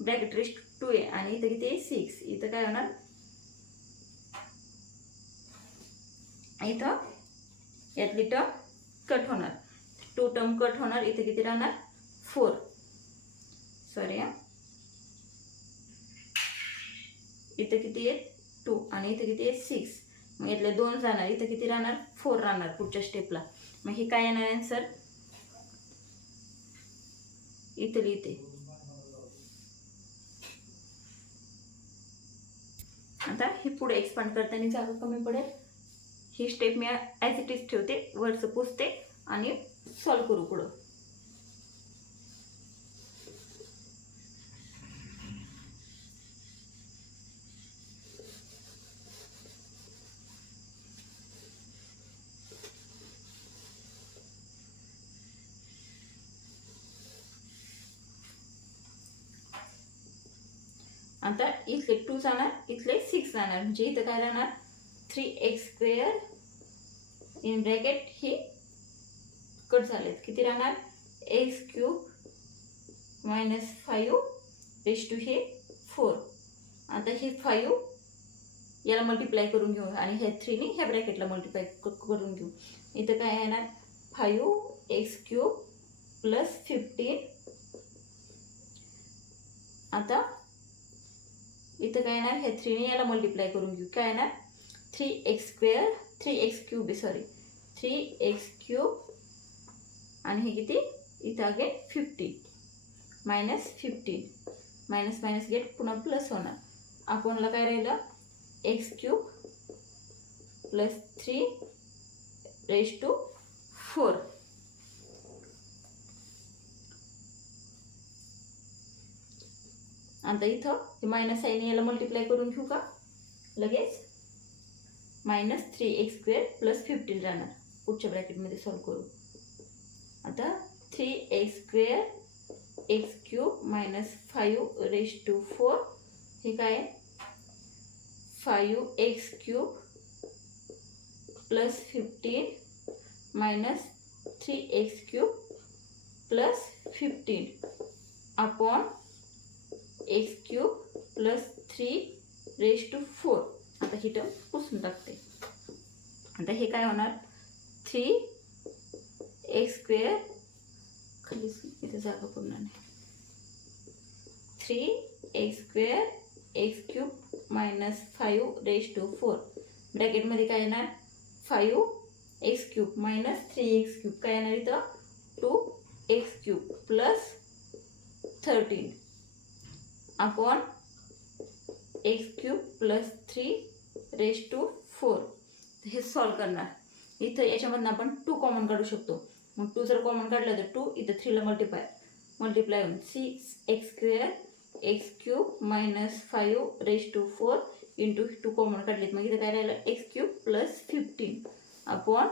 bracket raise to 2 आहे आणि इथं किती आहे 6. इथं काय होणार इथं यातली टर्म कट होणार, 2 टर्म कट होणार, इथे किती राहणार 4. सॉरी इथे किती आहे 2 आणि इथे किती आहे 6. मग यातले 2 जाणार, इथे किती राहणार 4 राहणार पुढच्या स्टेपला. मग हे काय येणार आन्सर इथे लिहिते. आता हे पुढे एक्सपांड करताना जागा कमी पडेल. ही स्टेप मी ॲज इट इज ठेवते, वरचं पुसते आणि सॉल्व करू पुढं. आता इथले 2 जाणार, इथले 6 जाणार, म्हणजे इथं काय राहणार 3x स्क्वेअर इन ब्रॅकेट हे कट झालेत, किती राहणार x cube minus 5 raise to हे 4. आता हे 5 याला मल्टिप्लाय करून घेऊ आणि हे 3ने ह्या ब्रॅकेटला मल्टिप्लाय करून घेऊ. इथं काय येणार 5x क्यूब प्लस 15. आता इथं काय येणार हे 3ने याला मल्टिप्लाय करून घेऊ, काय येणार 3x क्यूब 3x क्यूब आणि हे किती इथं again 15 minus 15 minus minus get पुन्हा प्लस होणार. आपणला काय राहिलं x cube plus 3 raise to 4. आता इथं हे मायनस साईन याला मल्टिप्लाय करून घेऊ का लगेच मायनस 3x स्क्वेअर प्लस 15 राहणार. पुढच्या ब्रॅकेटमध्ये सॉल्व करू. आता 3x square x cube minus 5 raise to 4 हे काय 5x cube plus 15 minus 3x cube plus 15 upon x cube plus 3 raise to 4. आता ही टर्म पुसून टाकते. आता हे काय होणार 3x स्क्वेअर खाली इथे जागा पूर्ण नाही 3x square x cube minus 5 raise to 4 ब्रॅकेटमध्ये काय येणार 5x cube minus 3x cube काय येणार इथं 2x cube plus 13 upon x cube plus 3 raise to 4. हे सॉल्व करणार. इथं याच्यामधून आपण 2 कॉमन काढू शकतो. मग 2 जर कॉमन काढलं तर 2 इथं 3ला मल्टिप्लाय होऊन 6x square x cube minus 5 raise to 4 into 2 common काढलेत. मग इथं काय राहिलं x cube plus 15 upon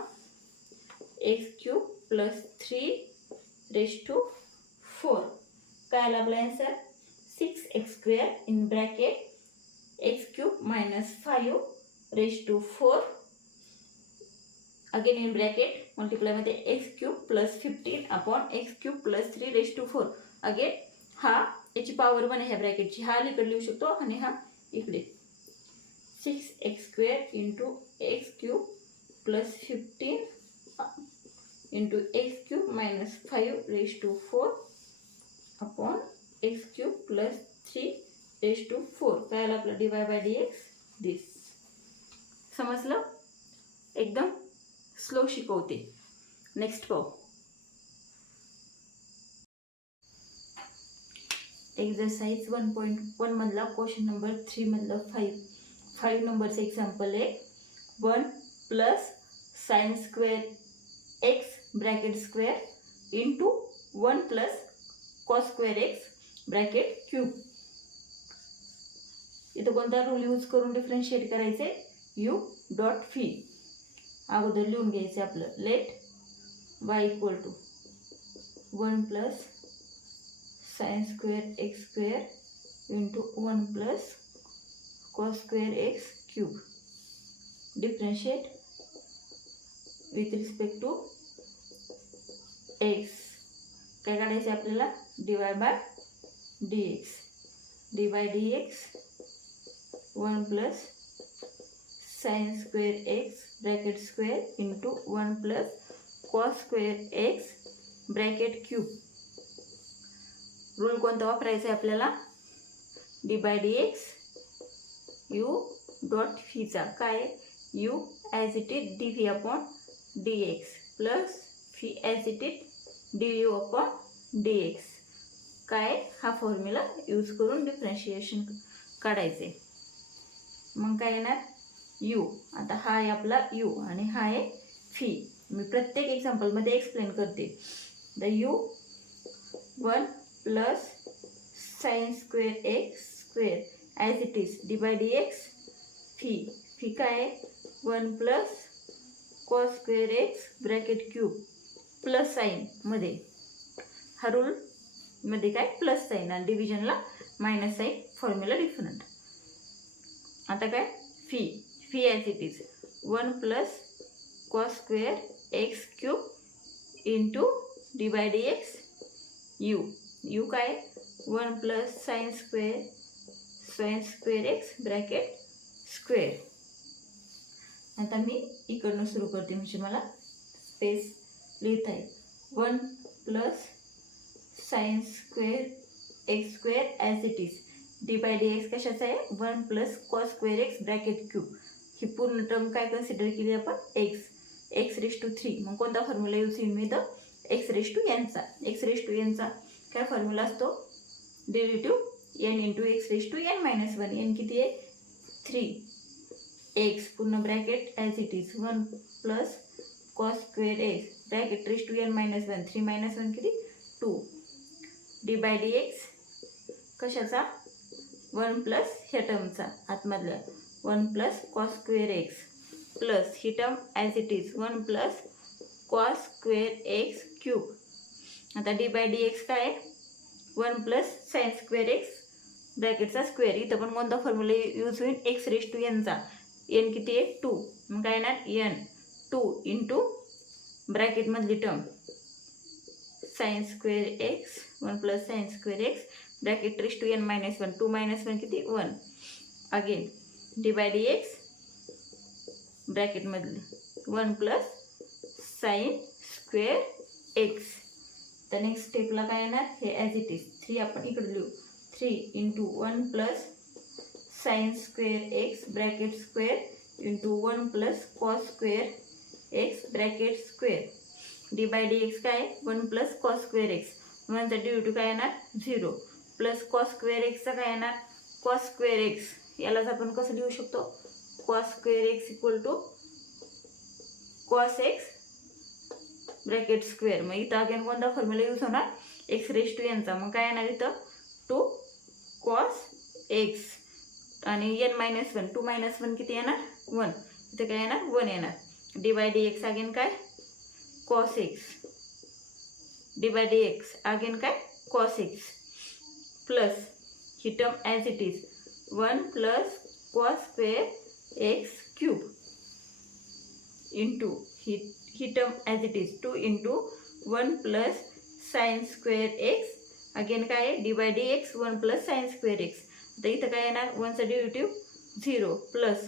x cube plus 3 raise to 4. काय आला आपला answer 6x square in bracket x cube minus 5 raise to 4 again in bracket मल्टिप्लायमध्ये x cube plus 15 upon x cube plus 3 raise to 4 again हा याची power 1 आहे ह्या ब्रॅकेटची, हा इकडे लिहू शकतो आणि हा इकडे 6x² into x cube plus 15 into x cube minus 5 raise to 4 upon x cube plus 3 raise to 4 काय आलं आपलं dy/dx दिस. समजलं? एकदम स्लो शिकवते. नेक्स्ट पाहू. एक्सरसाइज 1.1 मधला क्वेश्चन नंबर 3 मधलं 5 नंबरचं एक्झाम्पल आहे. 1 plus sine square x bracket square into 1 plus cos square x bracket cube. इथं कोणता रूल यूज करून डिफरन्शिएट करायचे? यू डॉट फी अगोदर लिहून घ्यायचे आपलं. Let y equal to 1 plus sine square x square into 1 plus cos square x cube. Differentiate with respect to x. काय काढायचे आपल्याला? dy/dx. dy/dx 1 plus sine square x bracket square into 1 plus cos square x bracket cube. Rule कोणता वापरायचा आहे आपल्याला? dy/dx U dot फीचा काय? You as it is dv upon dx plus phi as it is du upon dx. काय? हा formula use करून differentiation काढायचे. मग काय येणार? यू. आता हा आहे आपला यू आणि हा आहे फी. मी प्रत्येक एक्झाम्पलमध्ये एक्सप्लेन करते. The u 1 plus sine square x square as it is dy/dx phi काय आहे? 1 plus cos square x bracket cube plus साईनमध्ये हा रूल मध्ये काय प्लस साईन आणि डिव्हिजनला मायनस साईन फॉर्म्युला डिफरंट. आता काय? Phi as it is 1 plus cos square x cube into dy/dx u काय? 1 plus sine square x bracket square. आता मी इकडनं सुरू करते म्हणजे मला स्पेस लिहिता येईल. 1 plus sine square x square as it is dy/dx कशाचा आहे? 1 plus cos square x bracket cube. ही पूर्ण टर्म काय कन्सिडर केली आपण? X raise to 3. मग कोणता फॉर्म्युला यूज होईल मी? तर एक्स रेज टू एनचा काय फॉर्म्युला असतो? Derivative n into x raise to n minus 1. N किती आहे? 3. एक्स पूर्ण bracket as it is 1 plus cos square x bracket raise to n minus 1. 3 minus 1 किती? 2. dy/dx कशाचा? 1 प्लस ह्या टर्मचा आतमधल्या 1 plus cos square x plus ही term as it is 1 plus cos square x cube. आता dy/dx काय आहे? 1 plus sine square x ब्रॅकेटचा स्क्वेअर. इथं पण कोणता फॉर्म्युला यूज होईल? एक्स रेज टू एनचा. एन किती आहे? 2. मग काय येणार? एन 2 इंटू ब्रॅकेटमधली term sine square x 1 plus sine square x bracket raise to n minus 1. 2 minus 1 किती? 1. Again dy/dx ब्रॅकेटमधली 1 plus sine square x. तर नेक्स्ट स्टेपला काय येणार? हे ॲज इट इज 3 आपण इकडे लिहू. 3 into 1 plus sine square x bracket square into 1 plus cos square x bracket square. dy/dx काय? 1 प्लस कॉस स्क्वेअर एक्स. म्हणूनचा डेरिव्हेटिव्ह काय येणार? 0 प्लस कॉस स्क्वेअर एक्सचा काय येणार? Cos square x. यालाच आपण कसं लिहू शकतो? Cos square x equal to cos x bracket square. मग इथं अगेन कोणता फॉर्म्युला यूज होणार? एक्स रेज टू एनचा. मग काय येणार इथं? 2 कॉस एक्स आणि एन मायनस 1. 2 मायनस 1 किती येणार? 1. इथं काय येणार? 1 येणार. dy/dx अगेन काय? Cos x. dy/dx अगेन काय? कॉस एक्स प्लस ही term as it is 1 plus cos square x cube into ही term as it is 2 into 1 plus sine square x. Again काय आहे d by d x 1 plus sine square x. आता इथं काय येणार 1चा derivative 0 plus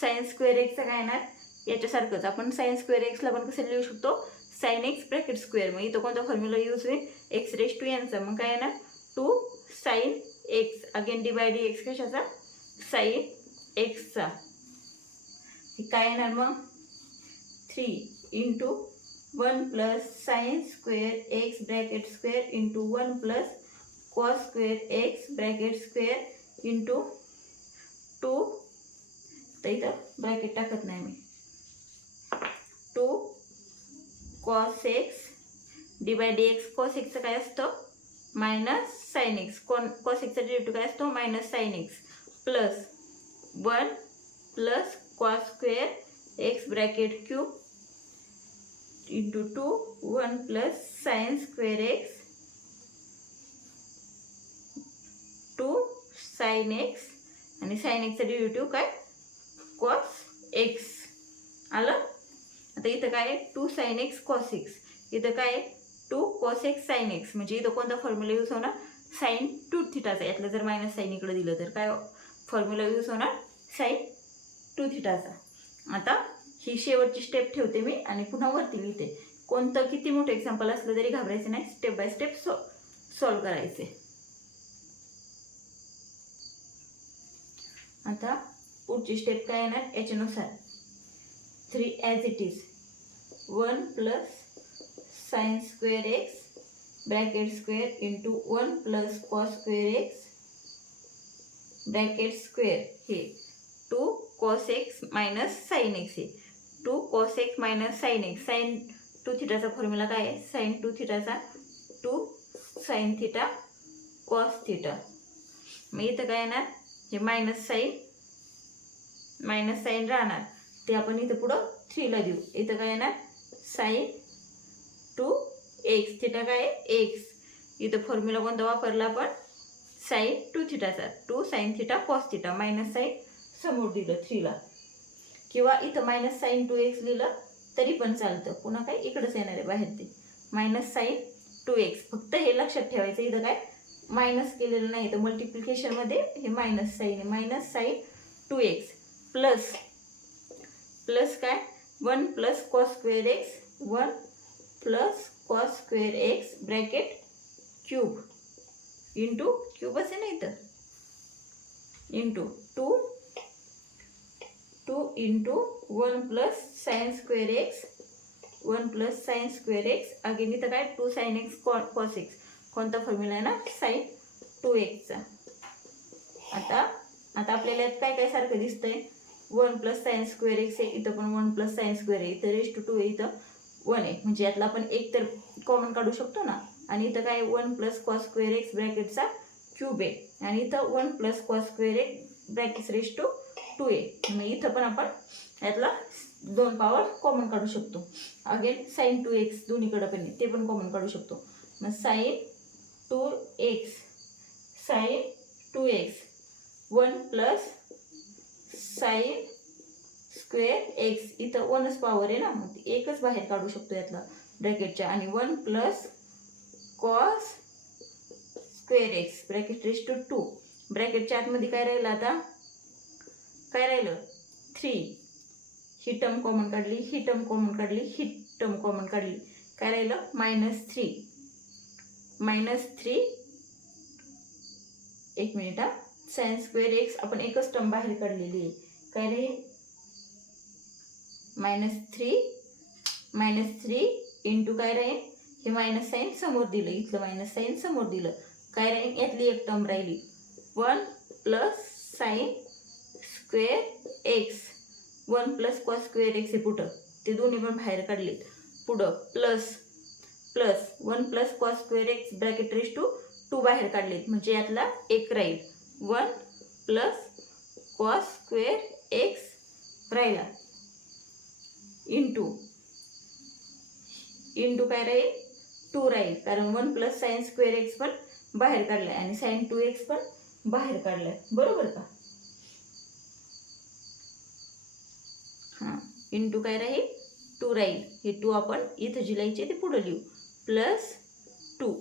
sine square एक्सचं काय येणार याच्यासारखंच. आपण साइन स्क्वेअर एक्सला पण कसं लिहू शकतो साइन एक्स ब्रॅकेट स्क्वेअर. मग इथं कोणता फॉर्म्युला यूज होईल एक्स रेज टू एनचा. मग काय येणार 2 sine x. Again d by d x कशाचा साइन एक्सचा. हे काय येणार मग 3 into 1 plus sine square x bracket square into 1 plus cos square x bracket square into 2. तर इथं ब्रॅकेट टाकत नाही मी. 2 cos x d by d x. Cos एक्सचं काय असतं मायनस साइन एक्स. कॉस एक्सचा डेरिव्हेटिव्ह काय असतो minus sine x plus 1 plus cos square x bracket cube into 2 1 plus sine square x 2 sine x आणि साइन एक्सचा डेरिव्हेटिव्ह काय cos x. आलं. आता इथं काय आहे 2 साइन एक्स कॉस एक्स. इथं काय आहे 2 कॉस एक्स साइन एक्स. म्हणजे इथं कोणता फॉर्म्युला यूज होणार साइन 2 थिटाचा. यातलं जर मायनस साइन इकडे दिलं तर काय फॉर्म्युला यूज होणार साइन 2 थिटाचा. आता ही शेवटची स्टेप ठेवते मी आणि पुन्हा वरती लिहिते. कोणतं किती मोठं एक्झाम्पल असलं तरी घाबरायचं नाही. स्टेप बाय स्टेप सॉल्व करायचे. आता पुढची स्टेप काय येणार याच्यानुसार 3 as it is 1 plus sine square x bracket square into 1 plus cos square x bracket square. हे 2 cos x minus sine x. हे 2 cos x minus sine x. Sine 2 थिटाचा formula काय आहे साइन 2 थिटाचा 2 साइन थिटा कॉस थिटा. मग इथं काय येणार हे मायनस साइन राहणार ते आपण इथं पुढं 3ला देऊ. इथं काय येणार साइन 2 एक्स. थिटा काय आहे एक्स. इथं फॉर्म्युला कोणता वापरला आपण साइन 2 थिटाचा 2 sine theta cos theta. Minus sine समोर दिलं 3ला किंवा इथं मायनस साइन 2 एक्स लिहिलं तरी पण चालतं. पुन्हा काय इकडंच येणार आहे बाहेर ते मायनस साइन 2 एक्स. फक्त हे लक्षात ठेवायचं इथं काय मायनस केलेलं नाही. तर मल्टिप्लिकेशनमध्ये हे मायनस साइन आहे मायनस साइन 2 एक्स प्लस काय 1 plus cos square x 1 plus cos square x bracket cube into क्यूबच आहे ना इथं into 2 into 1 plus sine square x 1 plus sine square x. Again इथं काय 2 साइन एक्स कॉस एक्स. कोणता formula आहे ना साइन 2 एक्सचा. आता आपल्याला यात काय काय सारखं दिसतंय 1 प्लस साइन स्क्वेअर एक्स आहे. इथं पण 1 प्लस साइन स्क्वेअर आहे. इथं रेज टू 2 आहे. इथं 1 आहे. म्हणजे यातला आपण एक तर कॉमन काढू शकतो ना. आणि इथं काय 1 प्लस कॉस स्क्वेअर एक्स ब्रॅकेटचा क्यूब आहे. आणि इथं 1 plus cos square x bracket raise to 2 आहे. मग इथं पण आपण यातला 2 पॉवर कॉमन काढू शकतो. अगेन साइन 2 एक्स दोन्हीकडं पण आहे ते पण कॉमन काढू शकतो. मग sine 2 x sine 2 x 1 plus sine square x. इथं 1च पॉवर आहे ना मग एकच बाहेर काढू शकतो यातला ब्रॅकेटच्या. आणि 1 plus cos square x bracket raise to 2. ब्रॅकेटच्या आतमध्ये काय राहिलं आता काय राहिलं 3. ही टर्म कॉमन काढली ही टर्म कॉमन काढली ही टर्म कॉमन काढली. काय राहिलं -3 एक मिनिट हा. साइन स्क्वेअर एक्स आपण एकच टर्म बाहेर काढलेली आहे. काय राहील -3 इंटू काय राहील हे मायनस साइन समोर दिलं. इथलं मायनस साइन समोर दिलं. काय राहील यातली एक टर्म राहिली 1 plus sine square x 1 plus cos square x हे पुढं ते दोन्ही पण बाहेर काढले. पुढं plus 1 plus cos square x bracket raise to 2 बाहेर काढलेत. म्हणजे यातला एक राहील 1 प्लस कॉस स्क्वेअर एक्स राहिला इंटू काय राहील 2 राहील. कारण 1 प्लस साइन स्क्वेअर एक्स पण बाहेर काढलाय आणि साइन 2 एक्स पण बाहेर काढलाय. बरोबर का. इंटू काय राहील 2 राहील. हे 2 आपण इथं जी लिहायची ते पुढे लिहू. प्लस 2.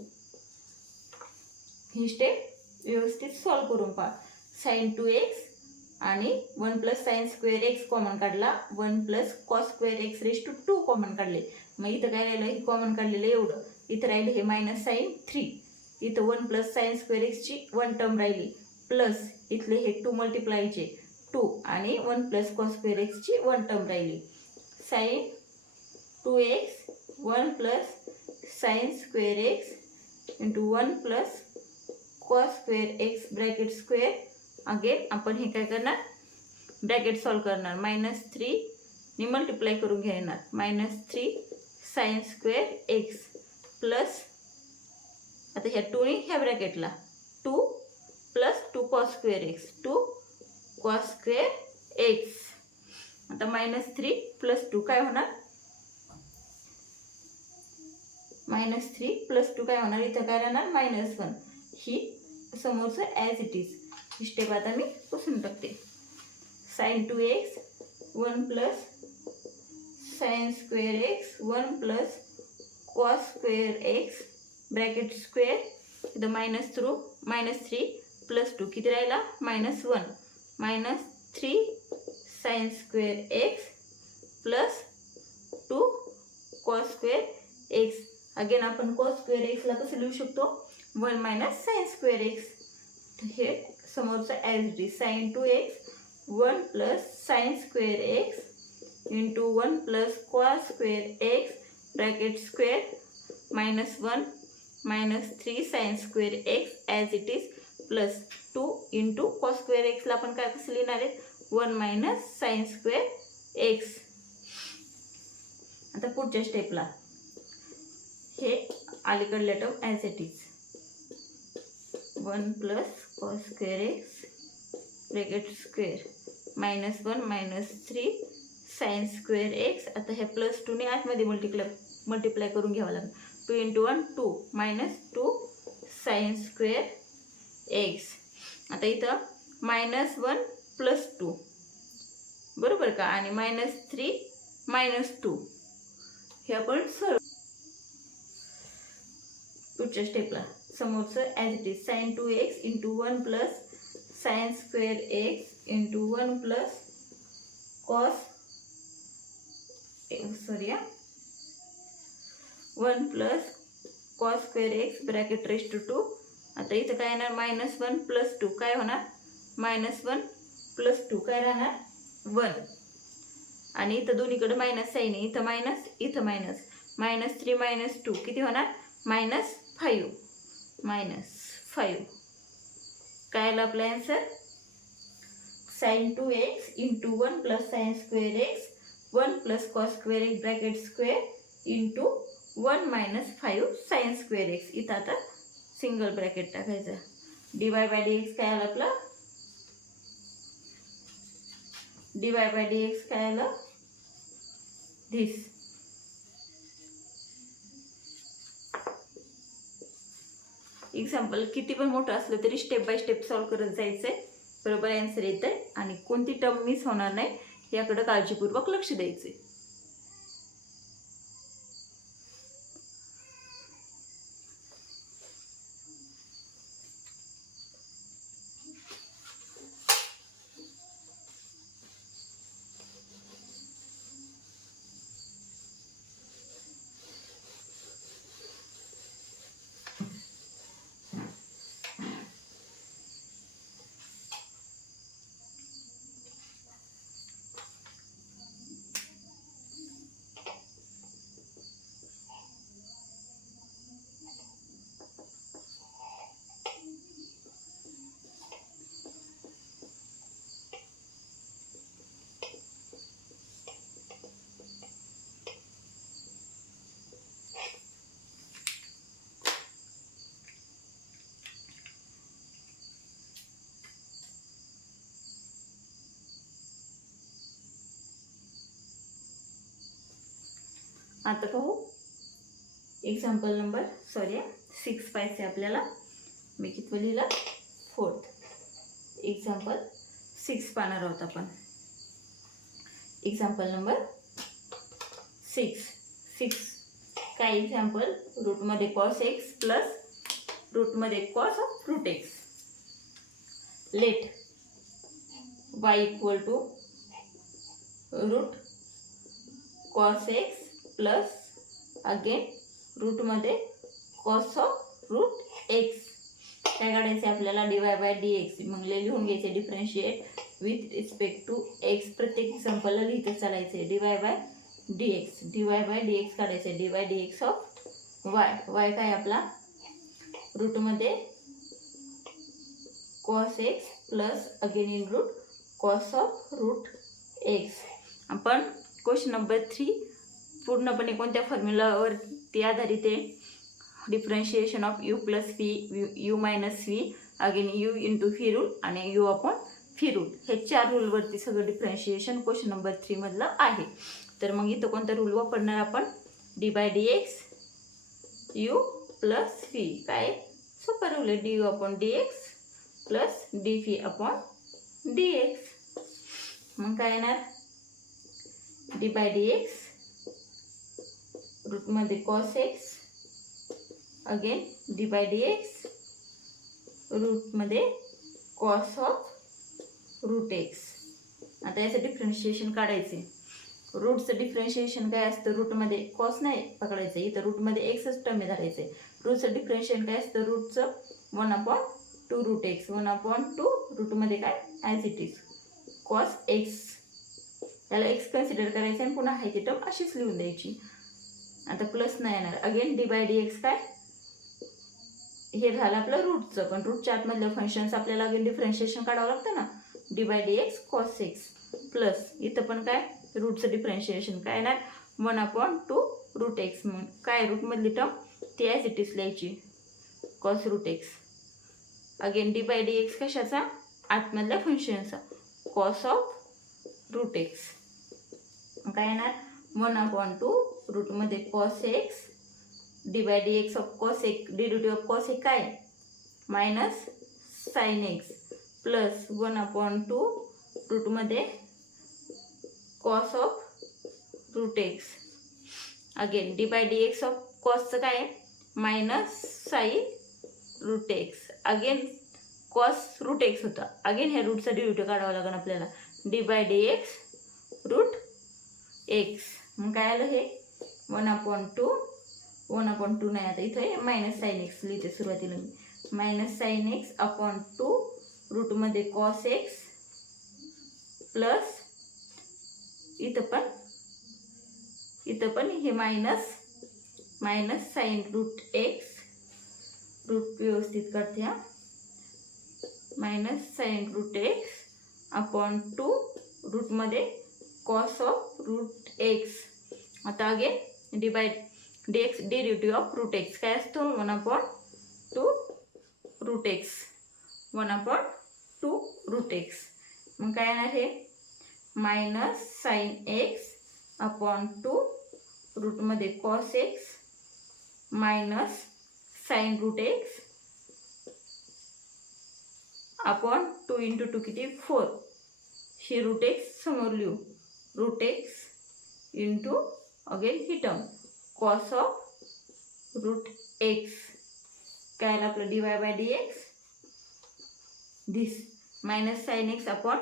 ही स्टेप व्यवस्थित सॉल्व करून पहा. साइन 2x आणि 1 plus sine square x common काढला. 1 plus cos square x raise to 2 common काढले. मग इथं काय राहिलं, हे कॉमन काढलेलं एवढं. इथं राहिलं हे मायनस साइन 3. इथं 1 प्लस साइन स्क्वेअर एक्सची 1 टर्म राहिली. प्लस इथले हे 2 मल्टिप्लायचे 2 आणि 1 प्लस कॉस स्क्वेअर एक्सची 1 टर्म राहिली. Sine 2x 1 plus sine square x into 1 plus cos square x bracket square. Again आपण हे काय करणार, ब्रॅकेट सॉल्व करणार. -3 ने मल्टिप्लाय करून घेणार. -3 साइन स्क्वेअर एक्स प्लस आता ह्या 2 ने ह्या ब्रॅकेटला 2 plus 2 cos square x 2 cos square x. आता -3 प्लस 2 काय होणार, -3 प्लस 2 काय होणार, इथं काय राहणार -1. ही समोरचं ॲज इट इज. ही स्टेप आता मी पुसून टाकते. Sine 2x 1 plus sine square x 1 plus cos square x bracket square. इथं -3 प्लस 2 किती राहिला -1. -3 sine square x plus 2 cos square x. Again आपण कॉस स्क्वेअर एक्सला कसं लिहू शकतो, 1 मायनस साइन स्क्वेअर एक्स. हे समोरचं as it is. Sine 2x 1 plus sine square x into 1 plus cos square x bracket square -1 -3 sine square x as it is plus 2 into cos square एक्सला आपण काय कसं लिहिणार आहे, 1 मायनस साइन स्क्वेअर एक्स. आता पुढच्या स्टेपला हे अलीकडल्या term as it is. 1 plus cos square x bracket square -1 -3 sine square x. आता ह्या +2 ने आतमध्ये मल्टिप्लाय करून घ्यावं लागेल. 2 इंटू 1 2 -2 साइन स्क्वेअर एक्स. आता इथं -1 प्लस 2 बरोबर का, आणि -3 -2 हे आपण सॉल्व. पुढच्या स्टेपला समोरचं as it is. Sine 2x into 1 plus sine square x into 1 plus cos 1 plus cos square x bracket raise to 2. आता इथं काय येणार, -1 प्लस 2 काय होणार, -1 प्लस 2 काय राहणार 1. आणि इथं दोन्हीकडे मायनस साईन आहे. इथं मायनस इथं मायनस. -3 -2 किती होणार, -5. -5 काय आलं आपलं answer, sine 2x into 1 plus sine square x 1 plus cos square x bracket square into 1 - 5 sine square x. इथं आता सिंगल ब्रॅकेट टाकायचं. dy/dx काय आलं आपलं, dy/dx काय आलं, धिस. एक्झाम्पल किती पण मोठं असलं तरी स्टेप बाय स्टेप सॉल्व करत जायचंय. बरोबर आन्सर येतंय आणि कोणती टर्म मिस होणार नाही याकडे काळजीपूर्वक लक्ष द्यायचे. आता पाहू एक्झाम्पल नंबर 6 पाहिजे आपल्याला. मी किती लिहिला, 4th एक्झाम्पल 6 पाहणार आहोत आपण. एक्झाम्पल नंबर 6 काय एक्झाम्पल, रूटमध्ये कॉस एक्स प्लस रूटमध्ये cos of root x. Let y equal to root cos x plus again रूटमध्ये कॉस ऑफ रूट एक्स. काय काढायचे आपल्याला, dy बाय dx. मग लिहून घ्यायचे differentiate with respect to x. प्रत्येक एक्झाम्पलला लिहित चालायचे dy by dx. dy by dx काढायचे, dy dx ऑफ y काय आपला रूटमध्ये cos x plus again in root cos of root x. आपण क्वेश्चन नंबर 3 पूर्णपणे कोणत्या फॉर्म्युलावरती आधारित आहे, differentiation of u plus V u minus V again you into V rule आणि यू अपॉन व्ही रूल. हे 4 रूलवरती सगळं डिफरन्शिएशन क्वेश्चन नंबर 3 मधलं आहे. तर मग इथं कोणता रूल वापरणार आपण, d by d x u plus v. काय सोपा रूल आहे, d u upon d x plus d v upon d x. मग काय येणार, डी बाय डी एक्स रूटमध्ये cos x again d by d x रूटमध्ये कॉस ऑफ रूट एक्स. आता याचं डिफरन्शिएशन काढायचे. रूटचं डिफरन्शिएशन काय असतं, रूटमध्ये कॉस नाही पकडायचं, इथं रूटमध्ये एक्सच टर्म धरायचे. रूटचं डिफरन्शिएशन काय असतं, रूटचं 1/2 रूट एक्स. 1/2 रूटमध्ये काय as it is cos x. याला एक्स कन्सिडर करायचं आणि पुन्हा आहे ती टर्म अशीच लिहून द्यायची. आता प्लस नाही येणार. Again d by d x काय, हे झालं आपलं रूटचं, पण रूटच्या आतमधलं फंक्शन्स आपल्याला अगेन डिफरन्शिएशन काढावं लागतं ना. D by d x cos x plus इथं पण काय रूटचं डिफरन्शिएशन काय येणार, 1/2 रूट एक्स. म्हणून काय रूटमधली टर्म ती ॲज इट इज लिहायची cos root x. Again d by d x कशाचा, आतमधल्या फंक्शनचा कॉस ऑफ रूट एक्स. काय येणार 1/2 रूटमध्ये cos x d by d x of cos x, derivative of cos x काय मायनस साइन एक्स प्लस 1/2 रूटमध्ये cos of root x. Again d by d x of कॉसचं काय minus sine root x. Again cos root x होता, अगेन ह्या रूटचा derivative काढावा लागेल आपल्याला, d by d x root x. मग काय आलं हे 1/2 नाही, आता इथं मायनस साइन एक्स लिहिते सुरुवातीला मी, मायनस साइन एक्स अपॉन 2 रूटमध्ये कॉस एक्स प्लस इथं पण हे minus sine root x. Root व्यवस्थित करते हा, minus sine root x upon 2 रूटमध्ये कॉस ऑफ रूट एक्स. आता again d by d x derivative of root x काय असतो 1/2 रूट एक्स. 1/2 route x. मग काय येणार हे मायनस साइन एक्स अपॉन 2 रूटमध्ये cos x minus sine root x upon 2 into 2 किती 4. ही रूट एक्स समोर लिहू, रूट एक्स इंटू अगेन ही term cos of root x. काय आलं आपलं d y by d x this minus sine x upon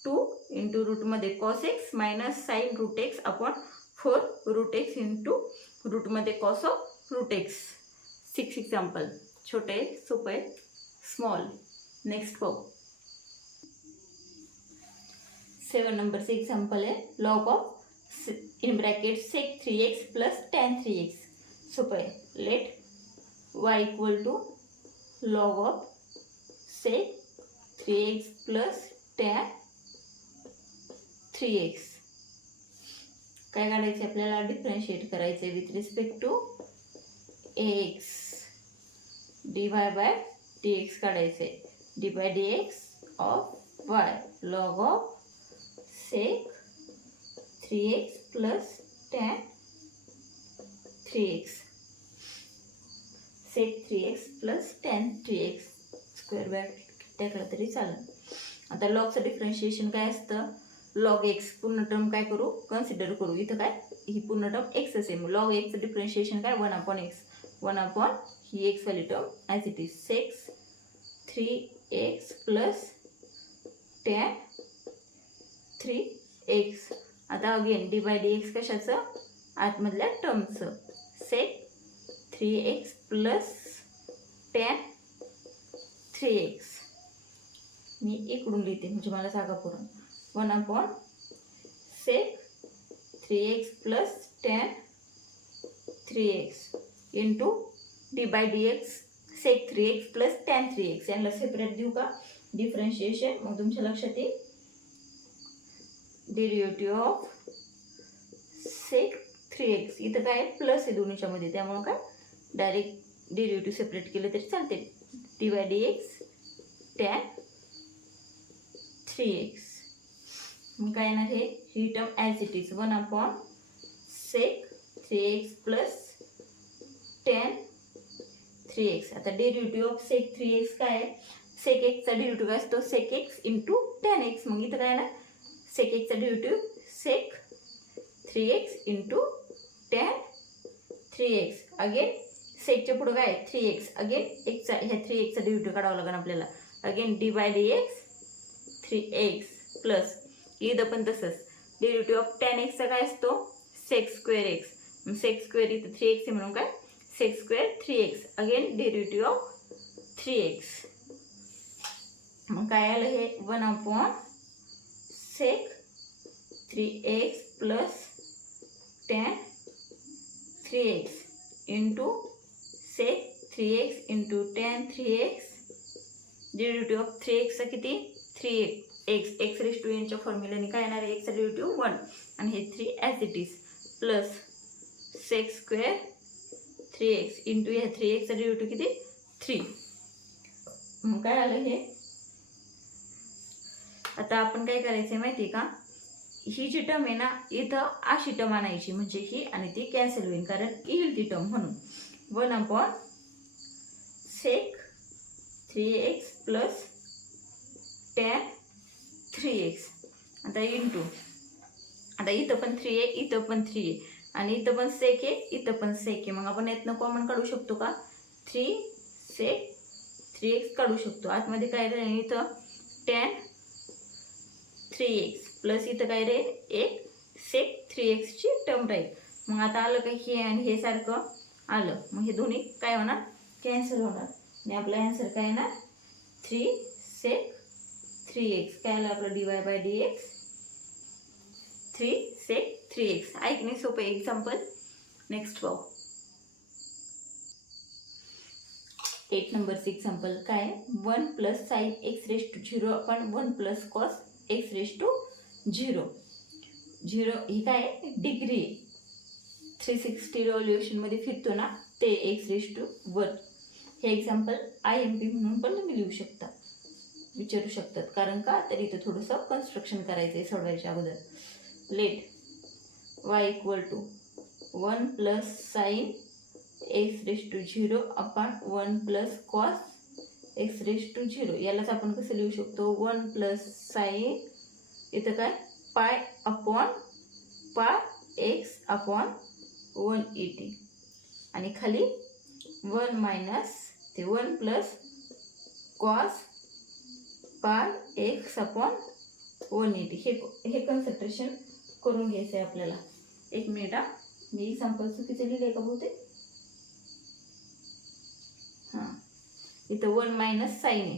2 into रूटमध्ये cos x minus sine root x upon 4 root x into रूटमध्ये cos of root x. 6 example, छोटे सोपे small. Next पाहू 7 नंबरचे example आहे, log of in bracket sec 3x plus tan 3x. सोपं आहे. Let y equal to log of sec 3x plus tan 3x. काय काढायचे आपल्याला, डिफरन्शिएट करायचे with respect to x. D y by d x काढायचे, d by d x of y log of sec 3x plus tan 3x. Sec 3x plus tan 3x square bracket टाकलं तरी चालेल. आता लॉगचं differentiation काय असतं, log x पूर्ण term काय करू, कन्सिडर करू. इथं काय ही पूर्ण टर्म एक्स असेल. लॉग एक्सचं डिफरन्शिएशन काय 1/x. 1 ही एक्स वाली term as it is sec 3x plus tan 3x. आता again d by d x कशाचं, आतमधल्या टर्मचं. सेक 3x प्लस tan 3x. मी इकडून लिहिते म्हणजे मला जागा पुरण. 1 sec 3x plus tan 3x into d by d x sec 3x plus tan 3x. यांना सेपरेट देऊ का डिफरन्शिएशन, मग तुमच्या लक्षात येईल. Derivative of sec 3x. इथं काय प्लस आहे दोन्हीच्या मध्ये, त्यामुळं काय डायरेक्ट डेरिव्हेटिव्ह सेपरेट केलं तरी चालते. D by d x tan 3x. मग काय येणार हे, ही term as it is 1 sec 3x plus tan 3x. आता डेरिव्हेटिव्ह ऑफ सेक 3x काय आहे, सेक एक्सचा डेरिव्हेटिव्ह असतो sec x into tan x. मग इथं काय ना सेक एक्सचा derivative sec 3x into tan 3x. Again सेकच्या पुढं काय 3x. अगेन एक्सचा ह्या 3xचा डेरिव्हेटिव्ह काढावा लागेल आपल्याला. Again d by d x 3x plus इथं पण तसंच डेरिव्हेटिव्ह ऑफ tan x चा काय असतो sec square x. Sec square इथं 3x आहे म्हणून काय sec square 3x. Again derivative of 3x. मग काय आलं हे 1 sec 3x plus tan 3x into sec 3x into tan 3x. Derivative of 3x चा किती 3x. एक्स रेस टू एनच्या फॉर्म्युलाने काय येणार आहे, एक्सचा डेरिव्हेटिव्ह 1 आणि हे 3 as it is plus sec square 3x into ह्या 3xचा डेरिव्हेटिव्ह किती 3. मग काय आलं हे. आता आपण काय करायचं माहिती आहे का, ही जी टर्म आहे ना इथं अशी टर्म आणायची म्हणजे ही आणि ती कॅन्सल होईल कारण येईल ती टर्म म्हणून. 1 sec 3x plus tan 3x. आता इंटू आता इथं पण 3 आहे इथं पण 3 आहे आणि इथं पण सेक आहे इथं पण सेक आहे. मग आपण यातनं कॉमन काढू शकतो का 3 सेक 3x काढू शकतो. आतमध्ये काय राहील इथं tan 3x प्लस इथं काय राहील एक सेक 3x ची टर्म राहील. मग आता आलं का हे आणि हे सारखं आलं, मग हे दोन्ही काय होणार कॅन्सल होणार आणि आपला आन्सर काय येणार 3 सेक 3x. काय आलं आपलं d y by d x 3 sec 3x. ऐकणे सोपं एक्झाम्पल. नेक्स्ट पाहू 8 नंबरचं एक्झाम्पल. काय 1 plus sine x raise to 0 आपण 1 plus cos x raise to 0. ही काय डिग्री 360 रिव्हॉल्युशनमध्ये फिरतो ना ते एक्स रेस टू 1. हे एक्झाम्पल IMP म्हणून पण तुम्ही लिहू शकता, विचारू शकतात. कारण का तर इथं थोडंसं कन्स्ट्रक्शन करायचं आहे सोडवायच्या अगोदर. Let y equal to 1 plus sine x raise to 0 upon 1 plus cos x raise to 0. यालाच आपण कसं लिहू शकतो 1 प्लस साईन इथं काय pi upon pi x upon 180 आणि खाली 1 मायनस ते 1 plus cos pi x upon 180. हे कन्सन्ट्रेशन करून घ्यायचं आहे आपल्याला. 1 मिनिट हा, मी एक्झाम्पल चुकीचं लिहिलं आहे का बहुतेक. हां इथं 1 मायनस साईन आहे.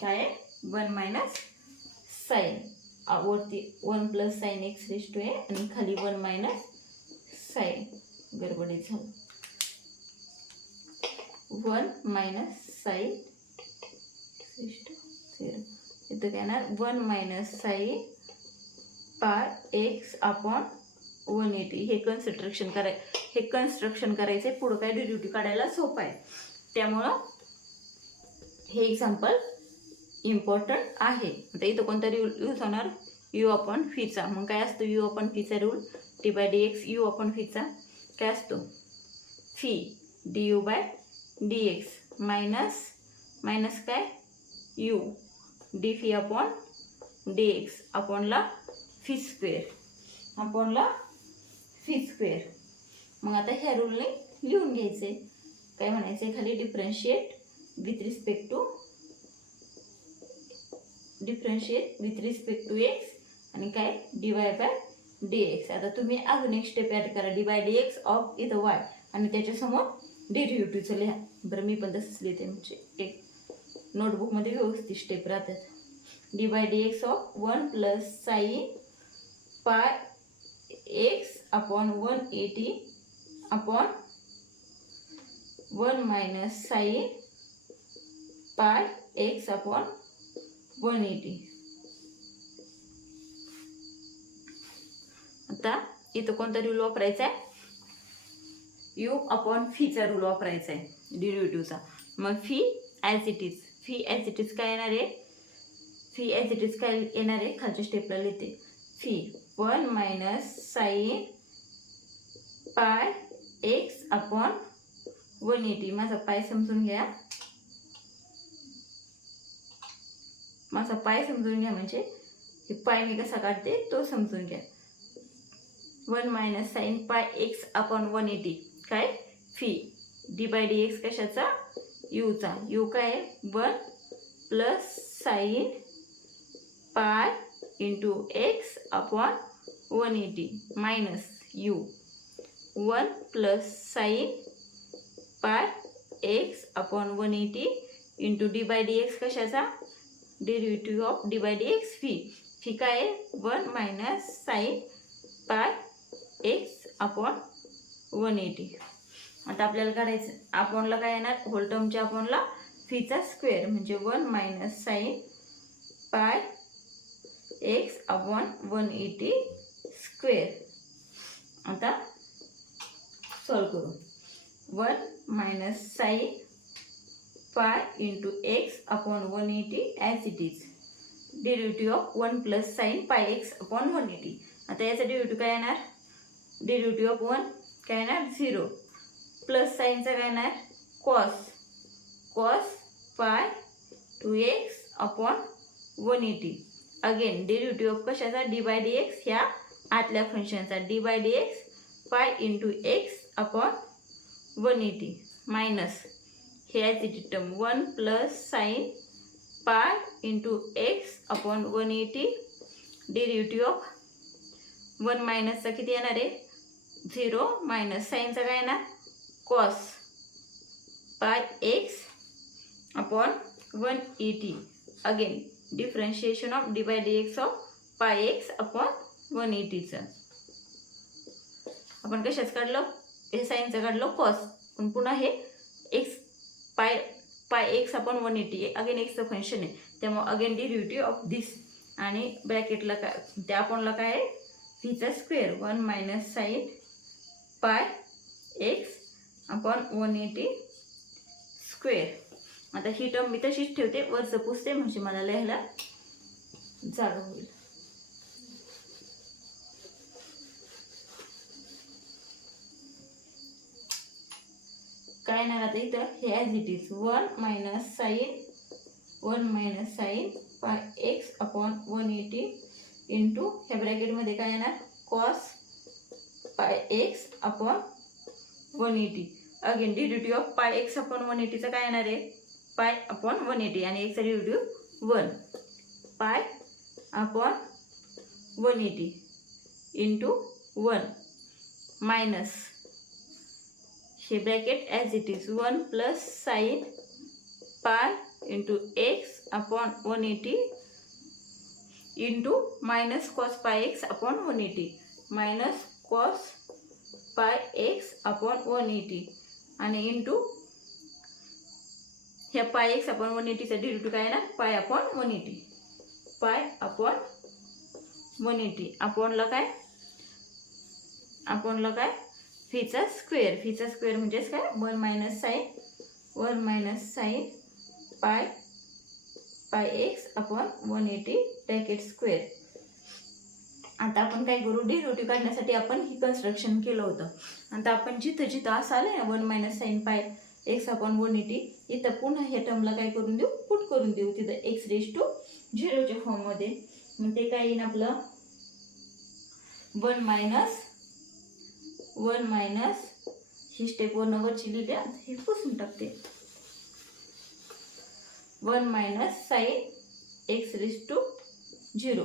काय आहे 1 मायनस साईन. वरती 1 plus sine x raise to आहे आणि खाली 1 मायनस साईन. गडबडीत झालं. 1 मायनस साईन रेस टू 0. इथं काय येणार 1 minus sine pi x upon 180. हे कन्स्ट्रक्शन करायचं पुढं काय डेरिव्हेटिव्ह काढायला सोपं आहे. त्यामुळं हे एक्झाम्पल इम्पॉर्टंट आहे. आता इथं कोणता रूल यूज होणार यू अपॉन फीचा. मग काय असतो यू अपॉन फीचा rule d by d x. U upon फीचा काय असतो phi d u by d x minus काय u d phi upon d x अपॉनला फी स्क्वेअर अपॉनला फी स्क्वेअर. मग आता ह्या रूलने लिहून घ्यायचे. काय म्हणायचं आहे खाली, differentiate with respect to x आणि काय d y by d x. आता तुम्ही अजून एक स्टेप ॲड करा, d by d x of इथं वाय आणि त्याच्यासमोर डेरिव्हेटिव्हचं लिहा. बरं मी पण तसंच लिहिते, म्हणजे एक नोटबुकमध्ये व्यवस्थित स्टेप राहतात. D by d x of 1 plus sine pi x upon 180 upon 1 minus sine pi x upon 180. आता इथं कोणता रूल वापरायचा आहे, यू अपॉन फीचा रूल वापरायचा आहे डेरिव्हेटिव्हचा. मग फी ॲज इट इज काय येणार आहे, फी ॲज इट इज काय येणार आहे, खालच्या स्टेपला लिहिते. फी 1 minus sine pi x upon 180. माझा पाय समजून घ्या, म्हणजे हे पाय मी कसा काढते तो समजून घ्या. 1 minus sine pi x upon 180 काय phi. D by d x कशाचा, यूचा. यू काय 1 plus sine pi into x upon 180 minus u 1 plus sine pi x upon 180 into d by d x कशाचा, derivative of d by d x phi. Phi काय आहे 1 minus sine pi x upon 180. आता आपल्याला काढायचं अपॉनला काय येणार, hole टर्मच्या अपॉनला फीचा square म्हणजे 1 minus sine pi x upon 180 square. आता सॉल्व करू. 1 minus sine pi into x upon 180 as it is. Derivative of 1 plus sine pi x upon 180. आता याचा डेरिव्हेटिव्ह काय येणार, डेरिव्हेटिव्ह ऑफ 1 काय येणार 0 प्लस साईनचा काय येणार cos pi 2x upon 180. Again derivative of कशाचा, डी बाय डी एक्स ह्या आतल्या फंक्शनचा. D by d x pi into x upon 180 minus हे as it is term 1 plus sine pi into x upon 180. Derivative of 1 मायनसचा किती येणार आहे 0 minus साईनचा काय येणार cos pi x upon 180. Again differentiation of d by d x of pi x upon 180चं. आपण कशाच काढलं, हे साईनचं काढलं कॉस, पण पुन्हा हे एक्स पाय एक्स अपॉन 180 अगेन एक्सचं फंक्शन आहे, त्यामुळे अगेन डेरिव्हेटिव्ह ऑफ दिस आणि ब्रॅकेटला काय त्या अपॉनला काय आहे फीचा square 1 minus sine pi x upon 180 square. आता ही टर्म मी तशीच ठेवते, वरचं पुसते म्हणजे मला लिहायला जागा होईल. काय येणार आता इथं हे as it is 1 minus sine pi x upon 180 into ह्या ब्रॅकेटमध्ये काय येणार cos pi x upon 180. Again derivative of pi x upon 180चा काय येणार आहे पाय अपॉन 180 आणि एक्सचा derivative 1 pi upon 180 into 1 minus हे bracket as it is 1 plus sine pi into x upon 180 into minus cos pi x upon 180 minus cos pi x upon 180 आणि into ह्या पाय एक्स अपॉन 180चा डेरिव्हेटिव्ह काय ना पाय upon 180 pi upon 180 अपॉनला काय फीचा square म्हणजेच काय 1 minus sine pi x upon 180 bracket square. आता आपण काय करू डेरिव्हेटिव्ह काढण्यासाठी आपण ही कन्स्ट्रक्शन केलं होतं. आता आपण जिथं असं आलं ना 1 minus sine pi x upon 180. इथं पुन्हा ह्या टर्मला काय करून देऊ, पुट करून देऊ तिथं एक्स रेज टू 0च्या फॉर्ममध्ये. मग ते काय येईल आपलं 1 मायनस ही स्टेप वरची लिहिली हे पुसून टाकते. 1 minus sine x raise to 0.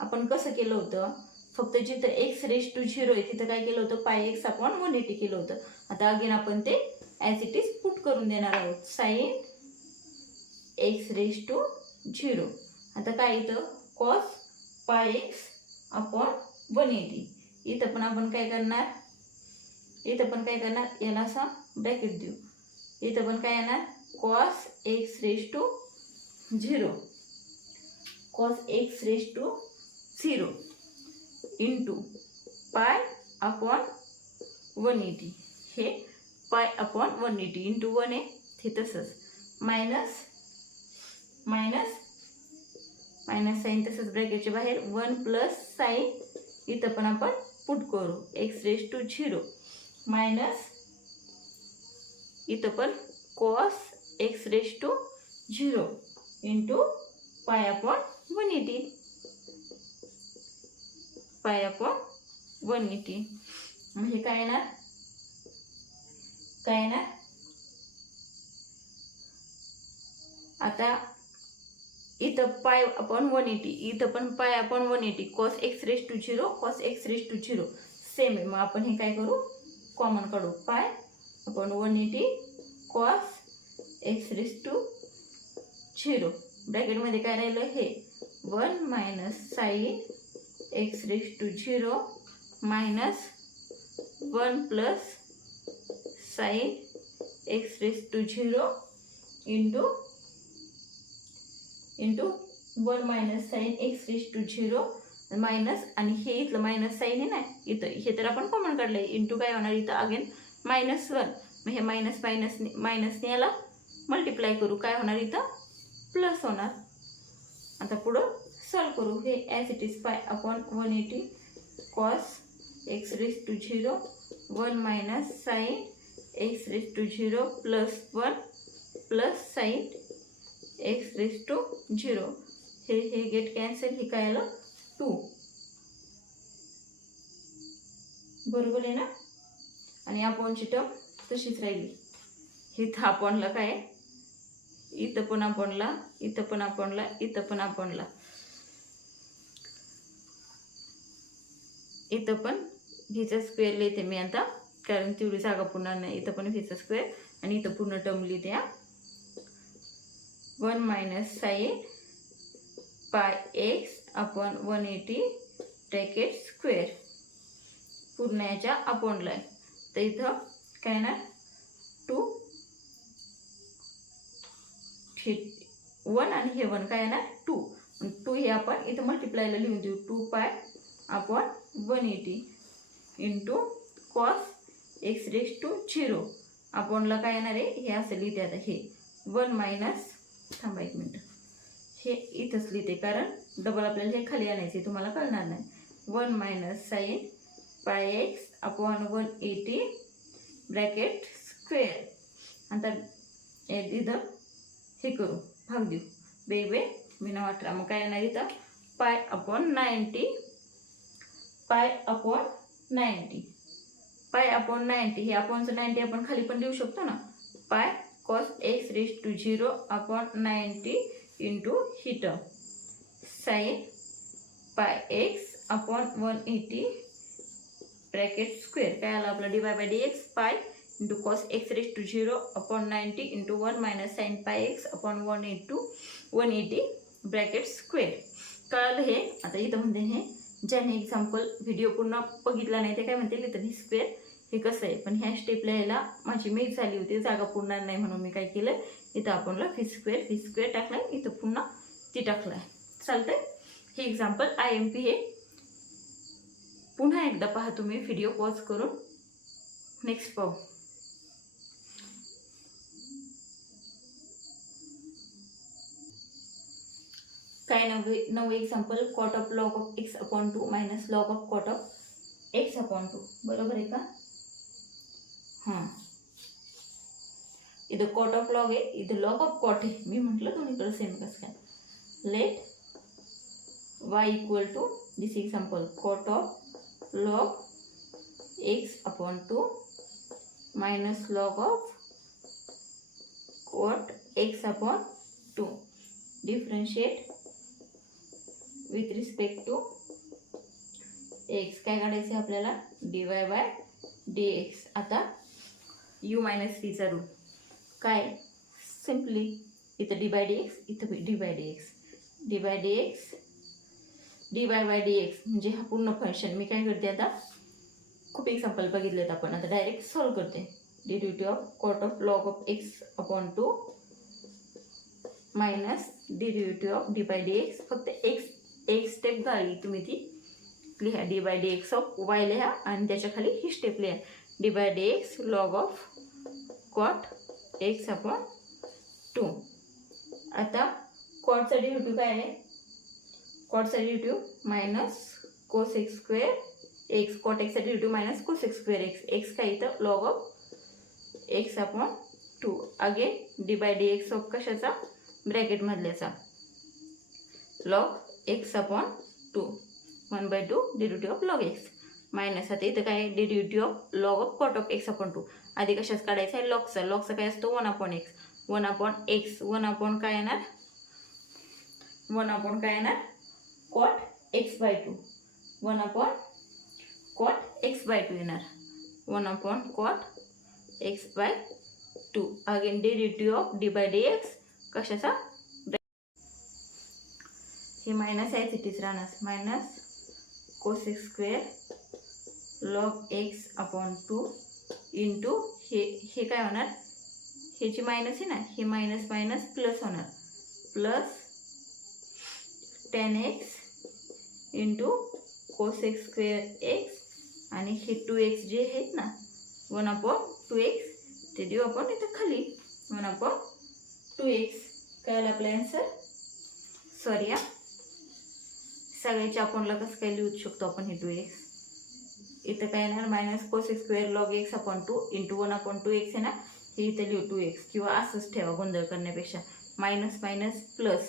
आपण कसं केलं होतं, फक्त जिथं एक्स रेज टू 0 आहे तिथं काय केलं होतं, पाय एक्स अपॉन 180 केलं होतं. आता अगेन आपण ते ॲज इट इज पुट करून देणार आहोत. Sine x raise to 0. आता काय इथं कॉस पाय एक्स अपॉन 180. इथं पण आपण काय करणार, याला असा ब्रॅकेट देऊ. इथं पण काय येणार cos x raise to 0, cos x raise to 0 into pi upon 180. हे पाय अपॉन 180 इंटू 1 आहे ते तसंच मायनस साईन तसंच ब्रॅकेटच्या बाहेर 1 प्लस साईन इथं पण आपण पुट करू एक्स रेज टू 0 मायनस इथं पण cos x raise to 0 into pi upon 180. Pi upon 180 म्हणजे काय येणार, आता इथं पाय अपॉन 180, इथं पण pi upon 180, cos x raise to 0 cos x raise to 0 same आहे. मग आपण हे काय करू, कॉमन काढू. Pi upon 180 cos x raise to 0 ब्रॅकेटमध्ये काय राहिलं हे 1 minus sine x raise to 0 minus 1 plus sine x raise to 0 into 1 minus sine x raise to 0 minus आणि हे इथलं मायनस साइन आहे ना, इथं हे तर आपण कॉमन काढलं आहे. इंटू काय होणार इथं अगेन -1. मग हे मायनसने याला मल्टिप्लाय करू, काय होणार इथं प्लस होणार. आता पुढं सॉल्व करू. हे as it is pi upon 180 cos x raise to 0 1 minus sine x raise to 0 plus 1 plus sine x raise to 0. हे गेट कॅन्सल, हे काय आलं 2. बरोबर आहे ना. आणि अपॉनची टर्म तशीच राहिली. इथं अपॉनला काय, इथं पण अपॉनला, इथं पण अपॉनला, इथं पण अपॉनला, इथं पण व्हीचा स्क्वेअर लिहिते मी आता, कारण तेवढी जागा पुन्हा नाही. इथं पण व्हीचा स्क्वेअर आणि इथं पूर्ण टर्म लिहिते. 1 minus sine pi x upon 180 bracket square पूर्ण याच्या अपॉनला आहे. तर इथं काय ना 2 1 आणि हे 1 काय येणार 2 हे आपण इथं मल्टिप्लायला लिहून देऊ. 2 pi upon 180 into cos x raise to 0 अपॉनला काय येणार आहे हे असं लिहिते. आता हे 1 मायनस, थांबा एक मिनटं, हे इथंच लिहिते कारण डबल आपल्याला हे खाली आणायचे, तुम्हाला कळणार नाही. 1 minus sine pi x upon 180 bracket square. आता इथं हे करू, भाग देऊ वेगळे बिना वाटरा. मग काय येणार इथं पाय अपॉन 90 हे अपॉनचं 90 आपण खाली पण लिहू शकतो ना. Pi cos x raise to 0 upon 90 into ही term sine pi x upon 180 bracket square. काय आलं आपलं dy by dx pi into cos x raise to 0 upon 90 into 1 minus sine pi x upon 180 bracket square. कळलं हे. आता इथं म्हणते हे ज्याने एक्झाम्पल व्हिडिओ पूर्ण बघितला नाही ते काय म्हणते इथं व्ही स्क्वेअर हे कसं आहे, पण ह्या स्टेपला यायला माझी मिस झाली होती, जागा पुरणार नाही म्हणून मी काय केलं इथं आपणला व्ही स्क्वेअर टाकलाय, इथं पुन्हा ती टाकलाय. चालतंय. हे एक्झाम्पल IMP हे पुन्हा एकदा पहा तुम्ही व्हिडिओ पॉज करून. नेक्स्ट पाहू. काय नवं example cot of log of x upon 2 minus log of cot of x upon 2. बरोबर आहे का. हां इथं कॉट ऑफ लॉग आहे, इथं लॉग ऑफ कॉट आहे. मी म्हटलं दोन्हीकडे सेम कसं काय. Let y equal to this example cot of log x upon 2 minus log of cot x upon 2. Differentiate with respect to x. काय काढायचं आपल्याला dy बाय dx. आता u मायनस vचा रूल काय सिम्पली इथं डी बाय डी एक्स, इथं d by d x, d by d x, d y by d x म्हणजे हा पूर्ण फंक्शन. मी काय करते आता खूप एक्झाम्पल बघितलेत आपण, आता डायरेक्ट सॉल्व करते. Derivative of cot of log of x upon 2 minus derivative of d by d x. फक्त एक स्टेप झाली तुम्ही ती लिहा, d by d x of y लिहा आणि त्याच्या खाली ही स्टेप लिहा, d by d x log of cot x upon 2. आता कॉटचा डेरिव्हेटिव्ह काय आहे, कॉटचा derivative minus cos x square x, cot एक्सचा derivative minus cos x square x. X काय इथं log of x upon 2. Again d by d x of कशाचा ब्रॅकेटमधल्याचा log x upon 2 1/2 derivative of log x minus. आता इथं काय derivative of log of cot of x upon 2. आधी कशाच काढायचं आहे लॉगचा. लॉगचा काय असतो 1 upon x, 1 upon x, 1 upon काय येणार 1 अपॉन काय येणार cot x by 2, 1 upon cot x by 2 येणार, 1 upon cot x by 2. Again derivative of d by d x कशाचा हे मायनस आहे इट इज राहणार minus cos x square log x upon 2 into हे काय होणार, हे जी मायनस आहे ना हे मायनस मायनस प्लस होणार, plus tan x into cos x square x आणि हे 2x जे आहेत ना 1 अपॉन 2x ते देऊ आपण इथं खाली 1 अपॉन 2x. काय आलं आपला आन्सर. सॉरी या सगळ्याच्या आपणला कसं काय लिहू शकतो आपण हे 2x. इथं काय येणार minus cos x square log x upon 2 into 1 upon 2x आहे ना, हे इथं लिहू 2x किंवा असंच ठेवा गोंधळ करण्यापेक्षा. Minus minus plus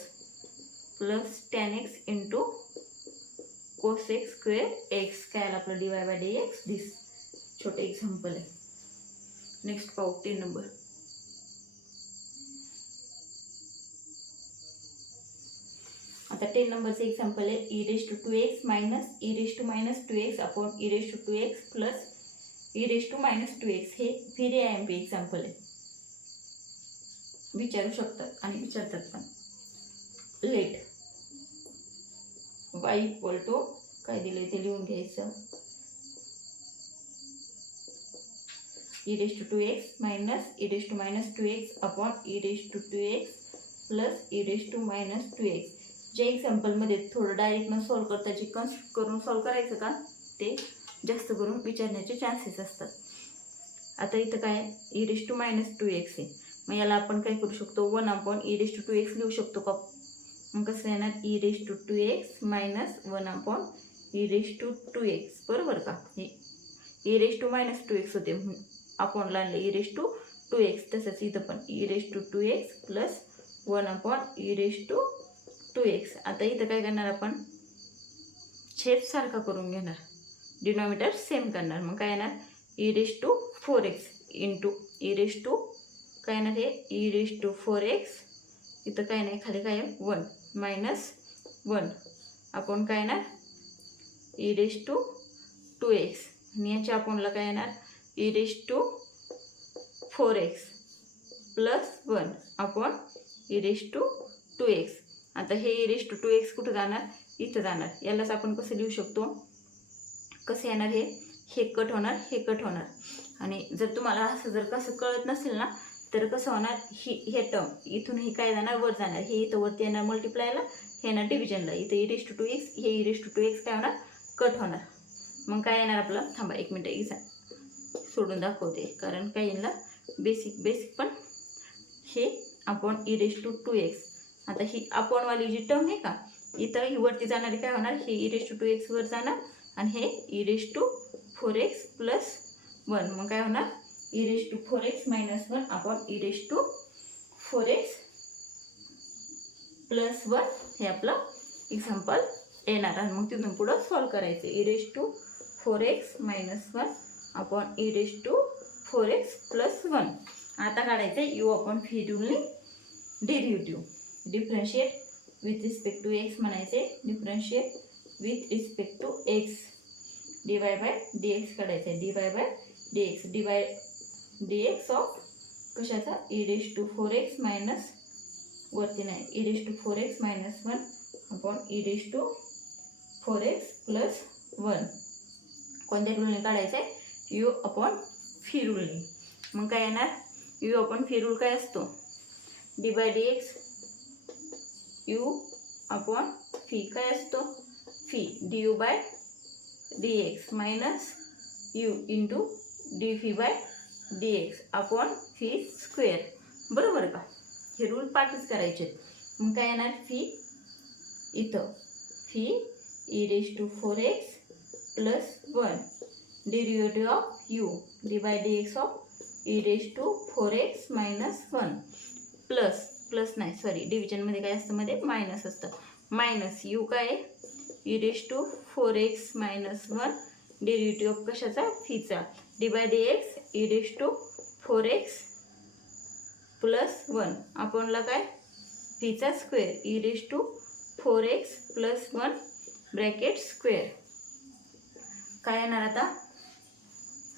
plus tan x into cos x square x. काय आलं आपलं d y by d x. This छोटे एक्झाम्पल आहे. नेक्स्ट पाहू 10 नंबर. आता 10 नंबरचं एक्झाम्पल आहे e raise to 2x minus e raise to minus 2x upon e raise to 2x plus e raise to minus 2x. हे very IMP example आहे, विचारू शकतात आणि विचारतात पण. लेट y इक्वल टू काय दिले ते लिहून घ्यायचं, e raise to 2x minus e raise to minus 2x upon e raise to 2x plus e raise to minus 2x. जे एक्झाम्पलमध्ये थोडं डायरेक्ट न सॉल्व करता जे कन्स्ट्रक्ट करून सॉल्व करायचं का ते जास्त करून विचारण्याचे चान्सेस असतात. आता इथं काय E raise to minus 2x आहे, मग याला आपण काय करू शकतो 1 upon e raise to 2x लिहू शकतो का. मग कसं येणार e raise to 2x minus 1 upon e raise to 2x बरोबर का. हे E raise to minus 2x होते म्हणून अपॉनला आणले ई रेज टू 2x. तसंच इथं पण e raise to 2x plus 1 upon e raise to 2x. आता इथं काय करणार आपण छेद सारखा करून घेणार, डिनॉमिनेटर सेम करणार. मग काय येणार e raise to 4x into e raise to काय येणार हे ई रेज टू 4x. इथं काय नाही खाली काय 1 मायनस 1 आपण काय येणार ई रेज टू 2x आणि याच्या आपणला काय येणार e raise to 4x plus 1 upon e raise to 2x. आता हे ई रेज टू 2x कुठं जाणार इथं जाणार. यालाच आपण कसं लिहू शकतो, कसं येणार हे कट होणार हे कट होणार. आणि जर तुम्हाला असं जर कसं कळत नसेल ना तर कसं होणार हे टर्म इथून हे काय जाणार वर जाणार, हे इथं वरती येणार मल्टिप्लायला, हे येणार डिव्हिजनला. इथं ई रेज टू 2x हे ई रेज टू 2x काय होणार कट होणार. मग काय येणार आपलं थांबा 1 मिनिट एक्झाम सोडून दाखवते कारण काय येणार बेसिक पण हे upon e raise to 2x. आता ही अपॉनवाली जी टर्म आहे का इथं ही वरती जाणारी काय होणार हे ई रेज टू 2x वर जाणार आणि हे E raise to 4x plus 1. मग काय होणार e raise to 4x minus 1 upon e raise to 4x plus 1 हे आपलं एक्झाम्पल येणार आणि मग तिथून पुढं सॉल्व करायचं. e raise to 4x minus 1 upon e raise to 4x plus 1. आता काढायचं u अपॉन व्ही रूलने derivative. Differentiate with respect to x म्हणायचे. Differentiate with respect to x dy by dx काढायचं आहे. dy by dx dx of कशाचा e raise to 4x minus वरती नाही e raise to 4x minus 1 upon e raise to 4x plus 1. कोणत्या रूलने काढायचं आहे? u अपॉन व्ही रूलने. मग काय येणार? u अपॉन व्ही रूल काय असतो? D by d x u upon v काय असतो? V d u by d x minus u into d v by d x upon v square. बरोबर का? हे रूल पाठच करायचे. मग काय येणार? व्ही इथं v e raise to 4x plus 1 derivative of u d by d x of e raise to 4x minus 1 plus नाही सॉरी डिव्हिजनमध्ये काय असतं? मध्ये मायनस असतं. मायनस u काय e raise to 4x minus 1 derivative of कशाचा? व्हीचा d by d x e raise to 4x plus 1 आपणला काय? व्हीचा square e raise to 4x plus 1 bracket square. काय येणार आता?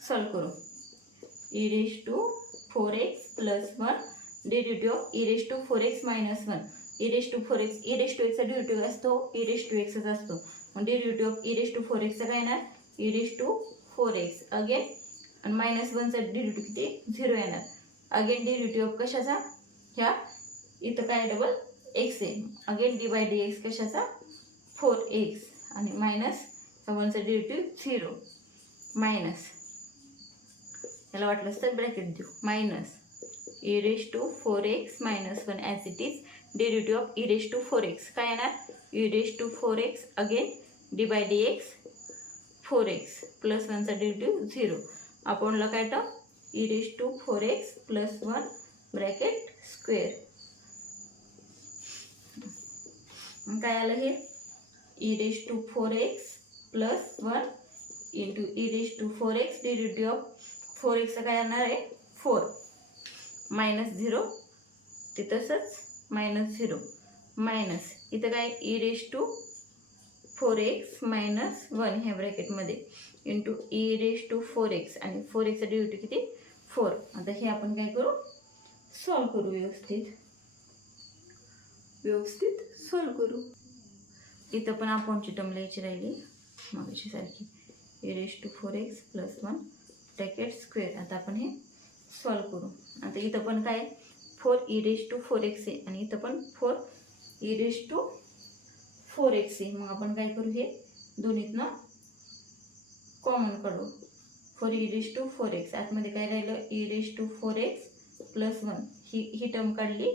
सॉल्व करू. e raise to 4x plus 1 derivative of e raise to 4x minus 1 e raise to 4x e raise to x चा derivative असतो e raise to x चा असतो. मग derivative of e raise to 4x चा काय येणार? e raise to 4x again आणि minus 1 चा डेरिव्हेटिव्ह किती? 0 येणार. अगेन डेरिव्हेटिव्ह ऑफ कशाचा? ह्या इथं काय डबल x आहे. Again d by d x कशाचा? 4x आणि मायनस 1 चा डेरिव्हेटिव्ह 0 मायनस याला वाटलंच तर ब्रॅकेट देऊ minus e raise to 4x minus 1 as it is derivative of e raise to 4x काय येणार? e raise to 4x again d by d x 4x plus 1 चा derivative 0 आपणला काय term e raise to 4x plus 1 bracket square. काय आलं हे? e raise to 4x plus 1 into e raise to 4x derivative of 4x चा काय येणार आहे? 4 मायनस 0 ते तसंच मायनस 0 मायनस इथं काय e raise to 4x minus 1 ह्या ब्रॅकेटमध्ये into e raise to 4x आणि 4x चा डेरिव्हेटिव्ह किती? 4. आता हे आपण काय करू? सॉल्व करू व्यवस्थित सॉल्व करू. इथं पण आपणची टर्म लिहायची राहिली मागाशी सारखी e raise to 4x plus 1 bracket square. आता आपण हे सॉल्व करू. आता इथं पण काय 4 e रेज टू 4x आहे आणि इथं पण 4 e रेज टू 4x आहे. मग आपण काय करू? हे दोन्हीतनं कॉमन काढू. 4 e रेज टू 4x आतमध्ये काय राहिलं? e raise to 4x plus 1 ही टर्म काढली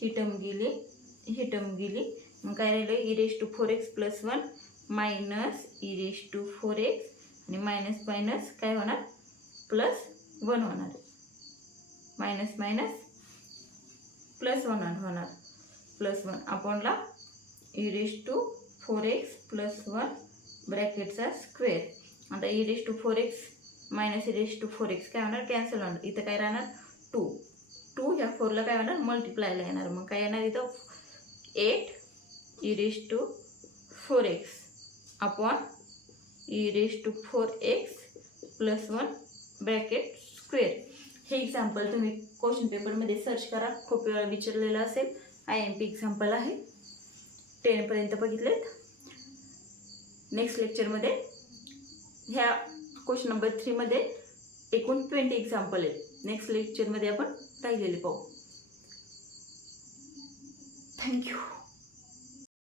ही टर्म गेली मग काय राहिलं? e raise to 4x plus 1 minus e raise to 4x आणि मायनस मायनस काय होणार? प्लस 1 होणार. मायनस मायनस प्लस 1 होणार प्लस 1 आपणला e raise to 4x plus 1 ब्रॅकेटचा स्क्वेअर. आता e raise to 4x minus e raise to 4x काय होणार? कॅन्सल होणार. इथं काय राहणार? 2 ह्या 4ला काय होणार? मल्टिप्लायला येणार. मग काय येणार इथं? 8 e raise to 4x upon e raise to 4x plus 1 bracket square. हे एक्झाम्पल तुम्ही क्वेश्चन पेपरमध्ये सर्च करा. खूप वेळा विचारलेलं असेल. IMP एक्झाम्पल आहे. 10 पर्यंत बघितलेत. नेक्स्ट लेक्चरमध्ये ह्या क्वेश्चन नंबर 3 मध्ये एकूण 20 एक्झाम्पल आहेत. नेक्स्ट लेक्चरमध्ये आपण राहिलेले पाहू. थँक्यू.